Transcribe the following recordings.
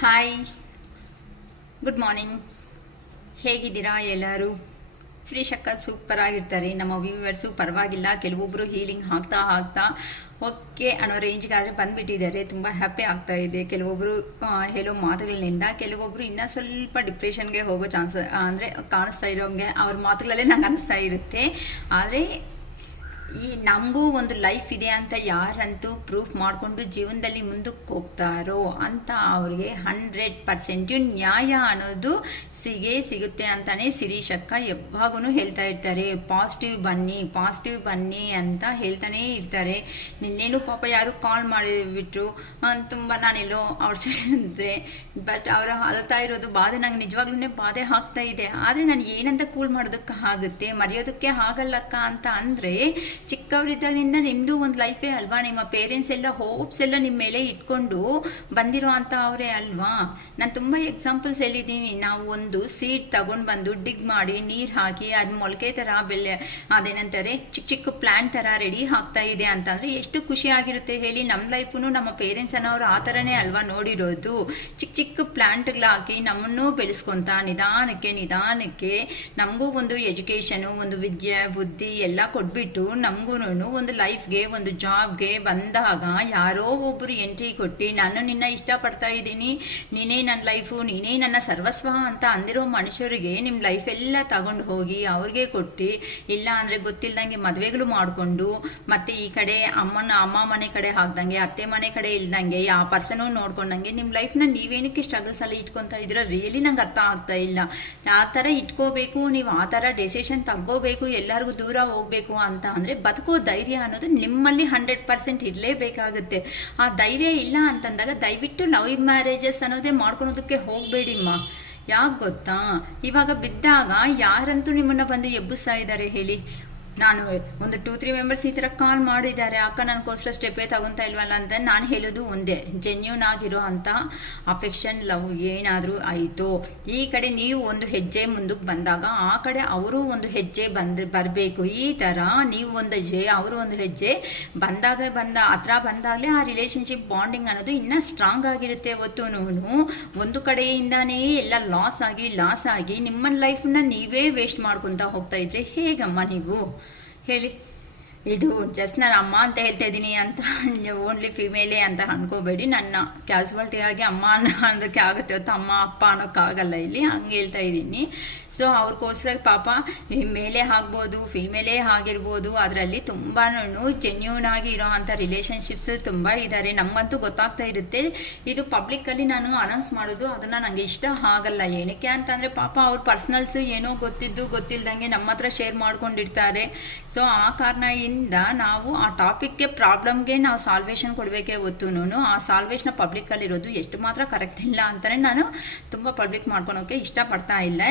Hi, good morning. ಹೇಗಿದ್ದೀರಾ ಎಲ್ಲರೂ? ಶ್ರೀಶಕ್ಕ super ಆಗಿರ್ತಾರೆ. ನಮ್ಮ ವ್ಯೂವರ್ಸು ಪರವಾಗಿಲ್ಲ, ಕೆಲವೊಬ್ಬರು ಹೀಲಿಂಗ್ ಆಗ್ತಾ ಆಗ್ತಾ ಓಕೆ ಅನ್ನೋ ರೇಂಜ್ಗಾದರೆ ಬಂದುಬಿಟ್ಟಿದ್ದಾರೆ. ತುಂಬ ಹ್ಯಾಪಿ ಆಗ್ತಾ ಇದೆ ಕೆಲವೊಬ್ಬರು ಹೇಳೋ ಮಾತುಗಳಿಂದ. ಕೆಲವೊಬ್ಬರು ಇನ್ನೂ ಸ್ವಲ್ಪ ಡಿಪ್ರೆಷನ್ಗೆ ಹೋಗೋ ಚಾನ್ಸ್ ಅಂದರೆ ಕಾಣಿಸ್ತಾ ಇರೋಂಗೆ ಅವ್ರ ಮಾತುಗಳಲ್ಲೇ ನಂಗೆ ಅನಿಸ್ತಾ ಇರುತ್ತೆ. ಆದರೆ ನಮಗೂ ಒಂದು ಲೈಫ್ ಇದೆ ಅಂತ ಯಾರಂತೂ ಪ್ರೂಫ್ ಮಾಡಿಕೊಂಡು ಜೀವನದಲ್ಲಿ ಮುಂದಕ್ಕೆ ಹೋಗ್ತಾರೋ ಅಂತ ಅವ್ರಿಗೆ 100% ನ್ಯಾಯ ಅನ್ನೋದು ಸಿಗುತ್ತೆ ಅಂತಾನೆ ಶಿರೀಷಕ್ಕ ಯಾವಾಗೂ ಹೇಳ್ತಾ ಇರ್ತಾರೆ. ಪಾಸಿಟಿವ್ ಬನ್ನಿ ಅಂತ ಹೇಳ್ತಾನೆ ಇರ್ತಾರೆ. ನಿನ್ನೇನು ಪಾಪ ಯಾರು ಕಾಲ್ ಮಾಡಿಬಿಟ್ರು, ತುಂಬ ನಾನೆಲ್ಲೋ ಅವ್ರ ಸೈಡ್ ಬಟ್ ಅವರ ಅಳ್ತಾ ಇರೋದು ಬಾಧೆ ನಂಗೆ ನಿಜವಾಗ್ಲೂ ಬಾಧೆ ಆಗ್ತಾ ಇದೆ. ಆದರೆ ನಾನು ಏನಂತ ಕೂಲ್ ಮಾಡೋದಕ್ಕೆ ಆಗುತ್ತೆ, ಮರೆಯೋದಕ್ಕೆ ಆಗಲ್ಲಕ್ಕ ಅಂತ ಅಂದರೆ ಚಿಕ್ಕವರಿದ್ದಾಗಿನಿಂದ ನಿಮ್ಮದು ಒಂದು ಲೈಫೇ ಅಲ್ವಾ. ನಿಮ್ಮ ಪೇರೆಂಟ್ಸ್ ಎಲ್ಲ ಹೋಪ್ಸ್ ಎಲ್ಲ ನಿಮ್ಮ ಮೇಲೆ ಇಟ್ಕೊಂಡು ಬಂದಿರೋ ಅಂತ ಅವರೇ ಅಲ್ವಾ. ನಾನು ತುಂಬ ಎಕ್ಸಾಂಪಲ್ಸ್ ಹೇಳಿದ್ದೀನಿ. ನಾವು ಒಂದು ಸೀಡ್ ತಗೊಂಡು ಬಂದು ಡಿಗ್ ಮಾಡಿ ನೀರು ಹಾಕಿ ಅದು ಮೊಳಕೆ ಥರ ಅದೇನಂತಾರೆ ಚಿಕ್ಕ ಪ್ಲಾಂಟ್ ಥರ ರೆಡಿ ಆಗ್ತಾ ಇದೆ ಅಂತಂದರೆ ಎಷ್ಟು ಖುಷಿ ಆಗಿರುತ್ತೆ ಹೇಳಿ. ನಮ್ಮ ಲೈಫು ನಮ್ಮ ಪೇರೆಂಟ್ಸ್ ಅನ್ನೋರು ಆ ಥರನೇ ಅಲ್ವಾ ನೋಡಿರೋದು. ಚಿಕ್ಕ ಪ್ಲಾಂಟ್ಗಳಾಕಿ ನಮ್ಮನ್ನು ಬೆಳೆಸ್ಕೊಂತ ನಿಧಾನಕ್ಕೆ ನಮಗೂ ಒಂದು ಎಜುಕೇಷನು, ಒಂದು ವಿದ್ಯೆ ಬುದ್ಧಿ ಎಲ್ಲ ಕೊಟ್ಬಿಟ್ಟು ನಮಗೂ ಒಂದು ಲೈಫ್ಗೆ ಒಂದು ಜಾಬ್ಗೆ ಬಂದಾಗ ಯಾರೋ ಒಬ್ಬರು ಎಂಟ್ರಿ ಕೊಟ್ಟು ನಾನು ನಿನ್ನ ಇಷ್ಟಪಡ್ತಾ ಇದ್ದೀನಿ, ನೀನೇ ನನ್ನ ಲೈಫು, ನೀನೇ ನನ್ನ ಸರ್ವಸ್ವ ಅಂತ ಅಂದಿರೋ ಮನುಷ್ಯರಿಗೆ ನಿಮ್ಮ ಲೈಫ್ ಎಲ್ಲ ತಗೊಂಡು ಹೋಗಿ ಅವ್ರಿಗೆ ಕೊಟ್ಟು, ಇಲ್ಲ ಅಂದರೆ ಗೊತ್ತಿಲ್ದಂಗೆ ಮದುವೆಗಳು ಮಾಡಿಕೊಂಡು ಮತ್ತೆ ಈ ಕಡೆ ಅಮ್ಮ ಮನೆ ಕಡೆ ಹಾಕ್ದಂಗೆ ಅತ್ತೆ ಮನೆ ಕಡೆ ಇಲ್ದಂಗೆ ಯಾವ ಪರ್ಸನು ನೋಡ್ಕೊಂಡಂಗೆ ನಿಮ್ಮ ಲೈಫ್ನ ನೀವೇನಕ್ಕೆ ಸ್ಟ್ರಗಲ್ಸ್ ಅಲ್ಲಿ ಇಟ್ಕೊತಾ ಇದ್ದೀರಾ ರಿಯಲಿ ನಂಗೆ ಅರ್ಥ ಆಗ್ತಾ ಇಲ್ಲ. ಆ ಥರ ಇಟ್ಕೋಬೇಕು, ನೀವು ಆ ಥರ ಡೆಸಿಷನ್ ತಗೋಬೇಕು, ಎಲ್ಲರಿಗೂ ದೂರ ಹೋಗ್ಬೇಕು ಅಂತ ಅಂದರೆ ಬದುಕೋ ಧೈರ್ಯ ಅನ್ನೋದು ನಿಮ್ಮಲ್ಲಿ 100% ಇರಲೇಬೇಕಾಗುತ್ತೆ. ಆ ಧೈರ್ಯ ಇಲ್ಲ ಅಂತಂದಾಗ ದಯವಿಟ್ಟು ಲವ್ ಮ್ಯಾರೇಜಸ್ ಅನ್ನೋದೇ ಮಾಡ್ಕೊಳೋದಕ್ಕೆ ಹೋಗಬೇಡಿಮ್ಮ. ಯಾಕೆ ಗೊತ್ತಾ, ಇವಾಗ ಬಿದ್ದಾಗ ಯಾರಂತೂ ನಿಮ್ಮನ್ನ ಬಂದು ಎಬ್ಬಿಸ್ತಾ ಇದ್ದಾರೆ ಹೇಳಿ. ನಾನು ಒಂದು 2-3 ಮೆಂಬರ್ಸ್ ಈ ಥರ ಕಾಲ್ ಮಾಡಿದ್ದಾರೆ, ಅಕ್ಕ ನನಗೋಸ್ಕರ ಸ್ಟೆಪ್ಪೇ ತಗೊತಾ ಇಲ್ವಲ್ಲ ಅಂತ. ನಾನು ಹೇಳೋದು ಒಂದೇ, ಜೆನ್ಯೂನ್ ಆಗಿರೋ ಅಂತ ಅಫೆಕ್ಷನ್ ಲವ್ ಏನಾದರೂ ಆಯಿತು, ಈ ಕಡೆ ನೀವು ಒಂದು ಹೆಜ್ಜೆ ಮುಂದಕ್ಕೆ ಬಂದಾಗ ಆ ಕಡೆ ಅವರು ಒಂದು ಹೆಜ್ಜೆ ಬರಬೇಕು. ಈ ಥರ ನೀವು ಒಂದು ಹೆಜ್ಜೆ ಅವರು ಒಂದು ಹೆಜ್ಜೆ ಹತ್ರ ಬಂದಾಗಲೇ ಆ ರಿಲೇಷನ್ಶಿಪ್ ಬಾಂಡಿಂಗ್ ಅನ್ನೋದು ಇನ್ನೂ ಸ್ಟ್ರಾಂಗ್ ಆಗಿರುತ್ತೆ. ಒಂದು ಕಡೆಯಿಂದಾನೇ ಎಲ್ಲ ಲಾಸ್ ಆಗಿ ನಿಮ್ಮ ಲೈಫನ್ನ ನೀವೇ ವೇಸ್ಟ್ ಮಾಡ್ಕೊತಾ ಹೋಗ್ತಾ ಇದ್ರೆ ಹೇಗಮ್ಮ ನೀವು ಹೇಳಿ. ಇದು ಜಸ್ಟ್ ನಾನು ಅಮ್ಮ ಅಂತ ಹೇಳ್ತಾ ಇದ್ದೀನಿ ಅಂತ ಓನ್ಲಿ ಫಿಮೇಲೇ ಅಂತ ಅನ್ಕೋಬೇಡಿ. ನನ್ನ ಕ್ಯಾಸುವಲ್ಟಿಯಾಗಿ ಅಮ್ಮ ಅನ್ನೋದಕ್ಕೆ ಆಗುತ್ತೆ ಹೊತ್ತು ಅಮ್ಮ ಅಪ್ಪ ಅನ್ನೋಕ್ಕಾಗಲ್ಲ ಇಲ್ಲಿ, ಹಂಗೆ ಹೇಳ್ತಾ ಇದ್ದೀನಿ. ಸೊ ಅವ್ರಿಗೋಸ್ಕರ ಪಾಪ ಮೇಲೆ ಆಗ್ಬೋದು ಫಿಮೇಲೇ ಆಗಿರ್ಬೋದು, ಅದರಲ್ಲಿ ತುಂಬಾ ಜೆನ್ಯೂನ್ ಆಗಿ ಇರೋ ಅಂಥ ರಿಲೇಷನ್ಶಿಪ್ಸ್ ತುಂಬ ಇದ್ದಾರೆ. ನಮಗಂತೂ ಗೊತ್ತಾಗ್ತಾ ಇರುತ್ತೆ. ಇದು ಪಬ್ಲಿಕ್ಕಲ್ಲಿ ನಾನು ಅನೌನ್ಸ್ ಮಾಡೋದು ಅದನ್ನು ನನಗೆ ಇಷ್ಟ ಆಗಲ್ಲ. ಏನಕ್ಕೆ ಅಂತಂದರೆ ಪಾಪ ಅವ್ರ ಪರ್ಸ್ನಲ್ಸು ಏನೋ ಗೊತ್ತಿಲ್ದಂಗೆ ನಮ್ಮ ಹತ್ರ ಶೇರ್ ಮಾಡ್ಕೊಂಡಿರ್ತಾರೆ. ಸೊ ಆ ಕಾರಣದಿಂದ ನಾವು ಆ ಟಾಪಿಕ್ಗೆ ಪ್ರಾಬ್ಲಮ್ಗೆ ನಾವು ಸಾಲ್ವೇಷನ್ ಕೊಡಬೇಕೇ ಹೊತ್ತು ಆ ಸಾಲ್ವೇಷನ್ ಪಬ್ಲಿಕ್ಕಲ್ಲಿರೋದು ಎಷ್ಟು ಮಾತ್ರ ಕರೆಕ್ಟ್ ಇಲ್ಲ ಅಂತಲೇ ನಾನು ತುಂಬ ಪಬ್ಲಿಕ್ ಮಾಡ್ಕೊಳೋಕ್ಕೆ ಇಷ್ಟಪಡ್ತಾ ಇಲ್ಲ.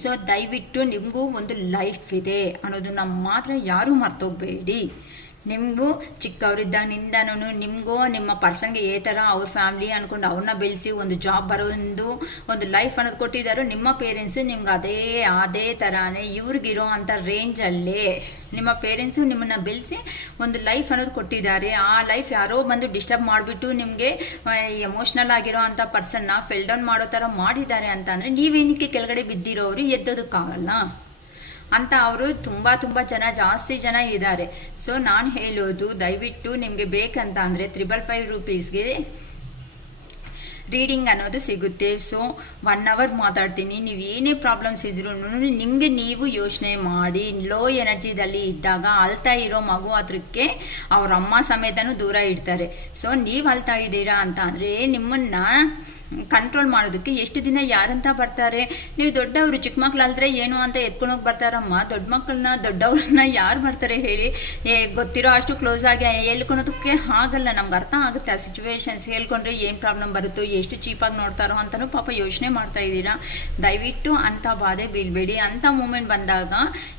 ಸೊ ದಯವಿಟ್ಟು ನಿಮಗೂ ಒಂದು ಲೈಫ್ ಇದೆ ಅನ್ನೋದನ್ನ ಮಾತ್ರ ಯಾರೂ ಮರ್ತೋಗ್ಬೇಡಿ. ನಿಮಗೂ ಚಿಕ್ಕವರಿದ್ದಾಗಿನಿಂದನೂ ನಿಮಗೂ ನಿಮ್ಮ ಪರ್ಸನ್ಗೆ ಏ ಥರ ಅವ್ರ ಫ್ಯಾಮ್ಲಿ ಅಂದ್ಕೊಂಡು ಅವ್ರನ್ನ ಬೆಳೆಸಿ ಒಂದು ಜಾಬ್ ಒಂದು ಲೈಫ್ ಅನ್ನೋದು ಕೊಟ್ಟಿದ್ದಾರೋ ನಿಮ್ಮ ಪೇರೆಂಟ್ಸು ನಿಮ್ಗೆ ಅದೇ ಥರನೇ ಇವ್ರಿಗಿರೋ ಅಂಥ ರೇಂಜಲ್ಲೇ ನಿಮ್ಮ ಪೇರೆಂಟ್ಸು ನಿಮ್ಮನ್ನು ಬೆಳೆಸಿ ಒಂದು ಲೈಫ್ ಅನ್ನೋದು ಕೊಟ್ಟಿದ್ದಾರೆ. ಆ ಲೈಫ್ ಯಾರೋ ಬಂದು ಡಿಸ್ಟರ್ಬ್ ಮಾಡಿಬಿಟ್ಟು ನಿಮಗೆ ಎಮೋಷ್ನಲ್ ಆಗಿರೋ ಅಂಥ ಪರ್ಸನ್ನ ಫೆಲ್ ಡೌನ್ ಮಾಡೋ ಥರ ಮಾಡಿದ್ದಾರೆ ಅಂತ ಅಂದರೆ ನೀವೇನಕ್ಕೆ ಕೆಳಗಡೆ ಬಿದ್ದಿರೋರು ಎದ್ದೋದಕ್ಕಾಗಲ್ಲ ಅಂತ ಅವರು ತುಂಬ ಜಾಸ್ತಿ ಜನ ಇದ್ದಾರೆ. ಸೊ ನಾನು ಹೇಳೋದು ದಯವಿಟ್ಟು ನಿಮಗೆ ಬೇಕಂತ ಅಂದರೆ 555 ರೂಪೀಸ್ಗೆ ರೀಡಿಂಗ್ ಅನ್ನೋದು ಸಿಗುತ್ತೆ. ಸೊ 1 ಅವರ್ ಮಾತಾಡ್ತೀನಿ. ನೀವು ಏನೇ ಪ್ರಾಬ್ಲಮ್ಸ್ ಇದ್ರೂ ನಿಮಗೆ ನೀವು ಯೋಚನೆ ಮಾಡಿ, ಲೋ ಎನರ್ಜಿದಲ್ಲಿ ಇದ್ದಾಗ ಅಳ್ತಾ ಇರೋ ಮಗು ಹತ್ರಕ್ಕೆ ಅವ್ರ ಅಮ್ಮ ಸಮೇತನೂ ದೂರ ಇಡ್ತಾರೆ. ಸೊ ನೀವು ಅಳ್ತಾ ಇದ್ದೀರಾ ಅಂತ ಅಂದರೆ ನಿಮ್ಮನ್ನ ಕಂಟ್ರೋಲ್ ಮಾಡೋದಕ್ಕೆ ಎಷ್ಟು ದಿನ ಯಾರಂತ ಬರ್ತಾರೆ. ನೀವು ದೊಡ್ಡವರು, ಚಿಕ್ಕ ಮಕ್ಳು ಅಲ್ದ್ರೆ ಏನು ಅಂತ ಎತ್ಕೊಂಡೋಗಿ ಬರ್ತಾರಮ್ಮ. ದೊಡ್ಡವ್ರನ್ನ ಯಾರು ಬರ್ತಾರೆ ಹೇಳಿ. ಗೊತ್ತಿರೋ ಅಷ್ಟು ಕ್ಲೋಸ್ ಆಗಿ ಹೇಳ್ಕೊಳೋದಕ್ಕೆ ಆಗಲ್ಲ. ನಮ್ಗೆ ಅರ್ಥ ಆಗುತ್ತೆ ಆ ಸಿಚುವೇಶನ್ಸ್. ಹೇಳ್ಕೊಂಡ್ರೆ ಏನು ಪ್ರಾಬ್ಲಮ್ ಬರುತ್ತೋ, ಎಷ್ಟು ಚೀಪಾಗಿ ನೋಡ್ತಾರೋ ಅಂತಲೂ ಪಾಪ ಯೋಚನೆ ಮಾಡ್ತಾ ಇದ್ದೀರಾ. ದಯವಿಟ್ಟು ಅಂಥ ಬಾಧೆ ಬೀಳ್ಬೇಡಿ. ಅಂಥ ಮೂಮೆಂಟ್ ಬಂದಾಗ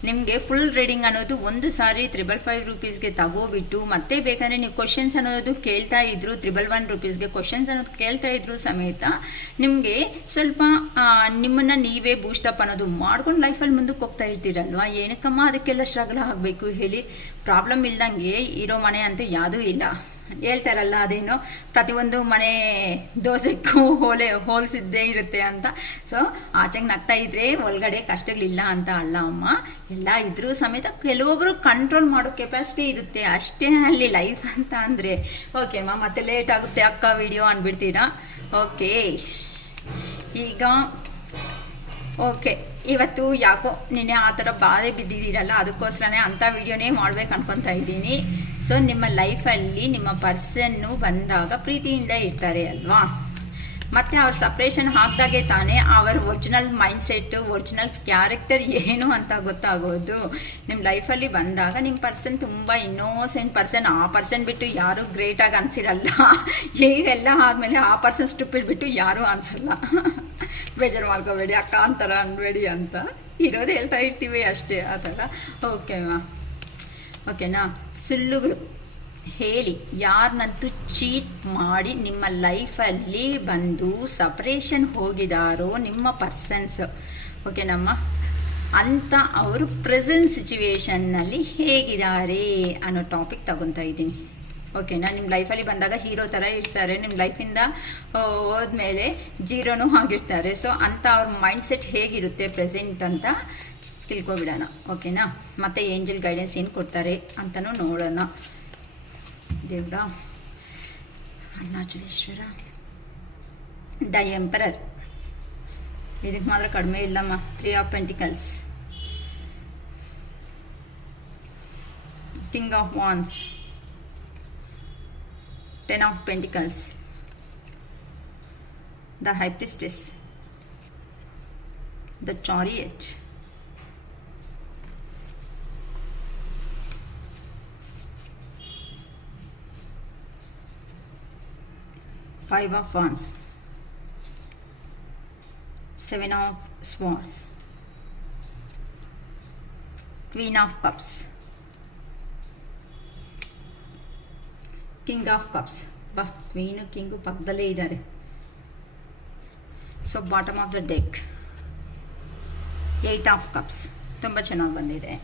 ನಿಮಗೆ ಫುಲ್ ರೀಡಿಂಗ್ ಅನ್ನೋದು ಒಂದು ಸಾರಿ 555 ರೂಪೀಸ್ಗೆ ತಗೋಬಿಟ್ಟು ಮತ್ತೆ ಬೇಕಂದರೆ ನೀವು ಕ್ವಶನ್ಸ್ ಅನ್ನೋದು ಕೇಳ್ತಾ ಇದ್ರು, 111 ರೂಪೀಸ್ಗೆ ಕ್ವಶನ್ಸ್ ಅನ್ನೋದು ಕೇಳ್ತಾ ಇದ್ರು ಸಮೇತ ನಿಮಗೆ ಸ್ವಲ್ಪ ನಿಮ್ಮನ್ನ ನೀವೇ ಬೂಸ್ಟಪ್ ಅನ್ನೋದು ಮಾಡ್ಕೊಂಡು ಲೈಫಲ್ಲಿ ಮುಂದಕ್ಕೆ ಹೋಗ್ತಾ ಇರ್ತೀರಲ್ವಾ. ಏನಕ್ಕಮ್ಮ ಅದಕ್ಕೆಲ್ಲ ಸ್ಟ್ರಗಲ್ ಆಗಬೇಕು ಹೇಳಿ. ಪ್ರಾಬ್ಲಮ್ ಇಲ್ದಂಗೆ ಇರೋ ಮನೆ ಅಂತೂ ಯಾವುದೂ ಇಲ್ಲ ಹೇಳ್ತಾರಲ್ಲ ಅದೇನು ಪ್ರತಿಯೊಂದು ಮನೆ ದೋಸೆಗೂ ಹೋಲ್ಸಿದ್ದೇ ಇರುತ್ತೆ ಅಂತ. ಸೊ ಆಚೆಗೆ ನಗ್ತಾ ಇದ್ರೆ ಒಳಗಡೆ ಕಷ್ಟಗಳಿಲ್ಲ ಅಂತ ಅಲ್ಲ ಅಮ್ಮ, ಎಲ್ಲ ಇದ್ರೂ ಸಮೇತ ಕೆಲವೊಬ್ರು ಕಂಟ್ರೋಲ್ ಮಾಡೋ ಕೆಪಾಸಿಟಿ ಇರುತ್ತೆ ಅಷ್ಟೇ ಅಲ್ಲಿ ಲೈಫ್ ಅಂತ ಅಂದರೆ. ಓಕೆ ಅಮ್ಮ, ಮತ್ತೆ ಲೇಟ್ ಆಗುತ್ತೆ ಅಕ್ಕ ವಿಡಿಯೋ ಅಂದ್ಬಿಡ್ತೀರಾ. ಓಕೆ ಈಗ ಓಕೆ, ಇವತ್ತು ಯಾಕೋ ನಿನ್ನೆ ಆ ಥರ ಬಾಧೆ ಬಿದ್ದಿದ್ದೀರಲ್ಲ, ಅದಕ್ಕೋಸ್ಕರನೇ ಅಂಥ ವಿಡಿಯೋನೇ ಮಾಡ್ಬೇಕು ಅನ್ಕೊತಾ ಇದ್ದೀನಿ. ಸೊ ನಿಮ್ಮ ಲೈಫಲ್ಲಿ ನಿಮ್ಮ ಪರ್ಸನ್ನು ಬಂದಾಗ ಪ್ರೀತಿಯಿಂದ ಇರ್ತಾರೆ ಅಲ್ವಾ, ಮತ್ತು ಅವ್ರ ಸಪ್ರೇಷನ್ ಹಾಕಿದಾಗೆ ತಾನೇ ಅವರ original mind set, original character ಏನು ಅಂತ ಗೊತ್ತಾಗೋದು. ನಿಮ್ಮ ಲೈಫಲ್ಲಿ ಬಂದಾಗ ನಿಮ್ಮ ಪರ್ಸನ್ ತುಂಬ ಇನ್ನೋಸೆಂಟ್ ಪರ್ಸನ್, ಆ ಪರ್ಸನ್ ಬಿಟ್ಟು ಯಾರೂ ಗ್ರೇಟಾಗಿ ಅನಿಸಿರಲ್ಲ. ಈಗೆಲ್ಲ ಆದಮೇಲೆ ಆ ಪರ್ಸನ್ ಸ್ಟುಪಿಡ್ ಬಿಟ್ಟು ಯಾರೂ ಅನಿಸಲ್ಲ. ಬೇಜಾರು ಮಾಡ್ಕೋಬೇಡಿ ಅಕ್ಕ ಅಂತಾರ ಅನ್ಬೇಡಿ ಅಂತ, ಇರೋದು ಹೇಳ್ತಾ ಇರ್ತೀವಿ ಅಷ್ಟೇ ಆ ಥರ. ಓಕೆನಾ, ಸುಳ್ಳುಗಳು ಹೇಳಿ ಯಾರನ್ನಂತೂ ಚೀಟ್ ಮಾಡಿ ನಿಮ್ಮ ಲೈಫಲ್ಲಿ ಬಂದು ಸಪ್ರೇಷನ್ ಹೋಗಿದಾರೋ ನಿಮ್ಮ ಪರ್ಸನ್ಸ್, ಓಕೆನಮ್ಮ, ಅಂತ ಅವರು ಪ್ರೆಸೆಂಟ್ ಸಿಚುವೇಶನ್ನಲ್ಲಿ ಹೇಗಿದ್ದಾರೆ ಅನ್ನೋ ಟಾಪಿಕ್ ತಗೊತಾ ಇದ್ದೀನಿ. ಓಕೆನಾ, ನಿಮ್ಮ ಲೈಫಲ್ಲಿ ಬಂದಾಗ ಹೀರೋ ಥರ ಇರ್ತಾರೆ, ನಿಮ್ಮ ಲೈಫಿಂದ ಹೋದ್ಮೇಲೆ ಜೀರೋನೂ ಆಗಿರ್ತಾರೆ. ಸೊ ಅಂತ ಅವ್ರ ಮೈಂಡ್ ಸೆಟ್ ಹೇಗಿರುತ್ತೆ ಪ್ರೆಸೆಂಟ್ ಅಂತ ತಿಳ್ಕೊಬಿಡೋಣ. ಓಕೆನಾ, ಮತ್ತು ಏಂಜಲ್ ಗೈಡೆನ್ಸ್ ಏನು ಕೊಡ್ತಾರೆ ಅಂತಲೂ ನೋಡೋಣ. ದೇವ್ರ, ಅರುಣಾಚಲೇಶ್ವರ, ದ ಎಂಪರರ್, ಇದಕ್ಕೆ ಮಾತ್ರ ಕಡಿಮೆ ಇಲ್ಲಮ್ಮ. 3 of pentacles, king of wands, 10 of pentacles, the high priestess, the chariot, Five of Wands, 7 of Swords, Queen of Cups, King of Cups. ಬಾ, ಕ್ವೀನು ಕಿಂಗು ಪಕ್ಕದಲ್ಲೇ ಇದ್ದಾರೆ. So bottom of the deck, 8 of cups. ತುಂಬ ಚೆನ್ನಾಗಿ ಬಂದಿದೆ.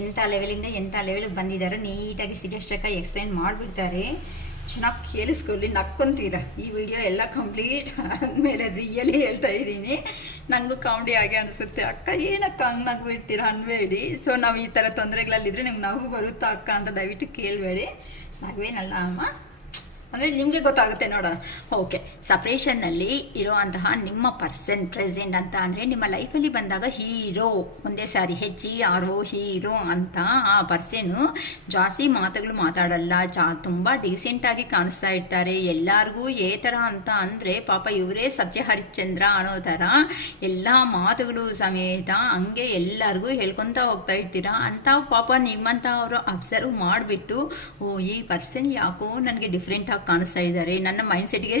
ಎಂಥ ಲೆವೆಲಿಂದ ಎಂಥ ಲೆವೆಲ್ಗೆ ಬಂದಿದ್ದಾರೆ ನೀಟಾಗಿ ಸಿರಿಯಸ್ಟಾಗಿ ಎಕ್ಸ್ಪ್ಲೈನ್ ಮಾಡಿಬಿಡ್ತಾರೆ. ಚೆನ್ನಾಗಿ ಕೇಳಿಸ್ಕೊಳ್ಳಿ, ನಕ್ಕೊಂತೀರ. ಈ ವಿಡಿಯೋ ಎಲ್ಲ ಕಂಪ್ಲೀಟ್ ಆದಮೇಲೆ ರಿಯಲಿ ಹೇಳ್ತಾ ಇದ್ದೀನಿ, ನನಗೂ ಕಾಮಿಡಿ ಆಗಿ ಅನಿಸುತ್ತೆ. ಅಕ್ಕ ಏನಕ್ಕ ಹಂಗೆ ನಗ್ಬಿಡ್ತೀರಾ ಅನ್ಬೇಡಿ. ಸೊ ನಾವು ಈ ಥರ ತೊಂದರೆಗಳಲ್ಲಿದ್ದರೆ ನಿಮ್ಗೆ ನಗು ಬರುತ್ತಾ ಅಕ್ಕ ಅಂತ ದಯವಿಟ್ಟು ಕೇಳಬೇಡಿ. ನಗುವೇನಲ್ಲ ಅಮ್ಮ, ಅಂದರೆ ನಿಮಗೆ ಗೊತ್ತಾಗುತ್ತೆ ನೋಡೋಣ. ಓಕೆ, ಸಪ್ರೇಷನ್ನಲ್ಲಿ ಇರೋವಂತಹ ನಿಮ್ಮ ಪರ್ಸನ್ ಪ್ರೆಸೆಂಟ್ ಅಂತ ಅಂದರೆ ನಿಮ್ಮ ಲೈಫಲ್ಲಿ ಬಂದಾಗ ಹೀರೋ, ಒಂದೇ ಸಾರಿ HERO ಹೀರೋ ಅಂತ ಆ ಪರ್ಸನ್ನು ಜಾಸ್ತಿ ಮಾತುಗಳು ಮಾತಾಡಲ್ಲ, ತುಂಬ ಡೀಸೆಂಟಾಗಿ ಕಾಣಿಸ್ತಾ ಇರ್ತಾರೆ. ಎಲ್ಲರಿಗೂ ಏ ಥರ ಅಂತ ಅಂದರೆ ಪಾಪ ಇವರೇ ಸತ್ಯ ಹರಿಶ್ಚಂದ್ರ ಅನ್ನೋ ಥರ ಎಲ್ಲ ಮಾತುಗಳು ಸಮೇತ ಹಂಗೆ ಎಲ್ಲರಿಗೂ ಹೇಳ್ಕೊತಾ ಹೋಗ್ತಾ ಇರ್ತೀರಾ ಅಂತ. ಪಾಪ ನಿಮ್ಮಂತ ಅವರು ಅಬ್ಸರ್ವ್ ಮಾಡಿಬಿಟ್ಟು, ಓ ಈ ಪರ್ಸನ್ ಯಾಕೋ ನನಗೆ ಡಿಫ್ರೆಂಟಾಗಿ ಕಾಣಿಸ್ತಾ ಇದ್ದಾರೆ, ನನ್ನ ಮೈಂಡ್ ಸೆಟ್ಗೆ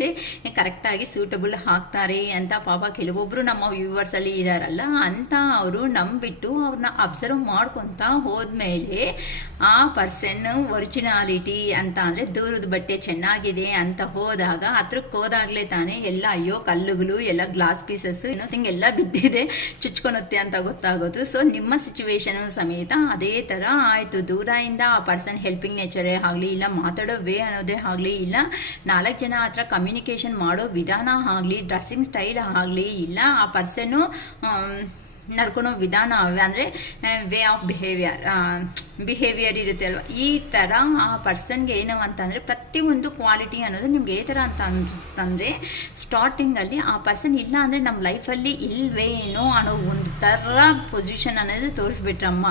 ಕರೆಕ್ಟಾಗಿ ಸೂಟಬಲ್ ಆಗ್ತಾರೆ ಅಂತ ಪಾಪ ಕೆಲವೊಬ್ರು ನಮ್ಮ ವ್ಯೂವರ್ಸ್ ಅಲ್ಲಿ ಇದಾರಲ್ಲ ಅಂತ ಅವರು ನಂಬಿಟ್ಟು ಅವ್ರನ್ನ ಅಬ್ಸರ್ವ್ ಮಾಡ್ಕೊತಾ ಹೋದ್ಮೇಲೆ ಆ ಪರ್ಸನ್ ಒರಿಜಿನಾಲಿಟಿ ಅಂತ ಅಂದರೆ ದೂರದ ಬಟ್ಟೆ ಚೆನ್ನಾಗಿದೆ ಅಂತ ಹೋದಾಗ ಹತ್ರಕ್ಕೆ ಹೋದಾಗಲೇ ತಾನೇ ಎಲ್ಲ ಅಯ್ಯೋ ಕಲ್ಲುಗಳು ಎಲ್ಲ ಗ್ಲಾಸ್ ಪೀಸಸ್ ಎಲ್ಲ ಬಿದ್ದಿದೆ ಚುಚ್ಕೊಳುತ್ತೆ ಅಂತ ಗೊತ್ತಾಗೋದು. ಸೊ ನಿಮ್ಮ ಸಿಚುವೇಶನ್ ಸಮೇತ ಅದೇ ಥರ ಆಯಿತು. ದೂರದಿಂದ ಆ ಪರ್ಸನ್ ಹೆಲ್ಪಿಂಗ್ ನೇಚರೇ ಆಗಲಿ, ಇಲ್ಲ ಮಾತಾಡೋ ವೇ ಅನ್ನೋದೇ ಆಗಲಿ, ಇಲ್ಲ 4 ಜನ ಹತ್ರ ಕಮ್ಯುನಿಕೇಷನ್ ಮಾಡೋ ವಿಧಾನ ಆಗಲಿ, ಡ್ರೆಸ್ಸಿಂಗ್ ಸ್ಟೈಲ್ ಆಗಲಿ, ಇಲ್ಲ ಆ ಪರ್ಸನ್ನು ನಡ್ಕೊಳೋ ವಿಧಾನ ಅಂದರೆ ವೇ ಆಫ್ ಬಿಹೇವಿಯರ್ ಇರುತ್ತೆ ಅಲ್ವ, ಈ ಥರ ಆ ಪರ್ಸನ್ಗೆ ಏನು ಅಂತಂದರೆ ಪ್ರತಿಯೊಂದು ಕ್ವಾಲಿಟಿ ಅನ್ನೋದು ನಿಮ್ಗೆ ಈ ಥರ ಅಂತಂದರೆ ಸ್ಟಾರ್ಟಿಂಗಲ್ಲಿ ಆ ಪರ್ಸನ್ ಇಲ್ಲ ಅಂದರೆ ನಮ್ಮ ಲೈಫಲ್ಲಿ ಇಲ್ವೇನೋ ಅನ್ನೋ ಒಂದು ಥರ ಪೊಸಿಷನ್ ಅನ್ನೋದು ತೋರಿಸ್ಬಿಟ್ರಮ್ಮ.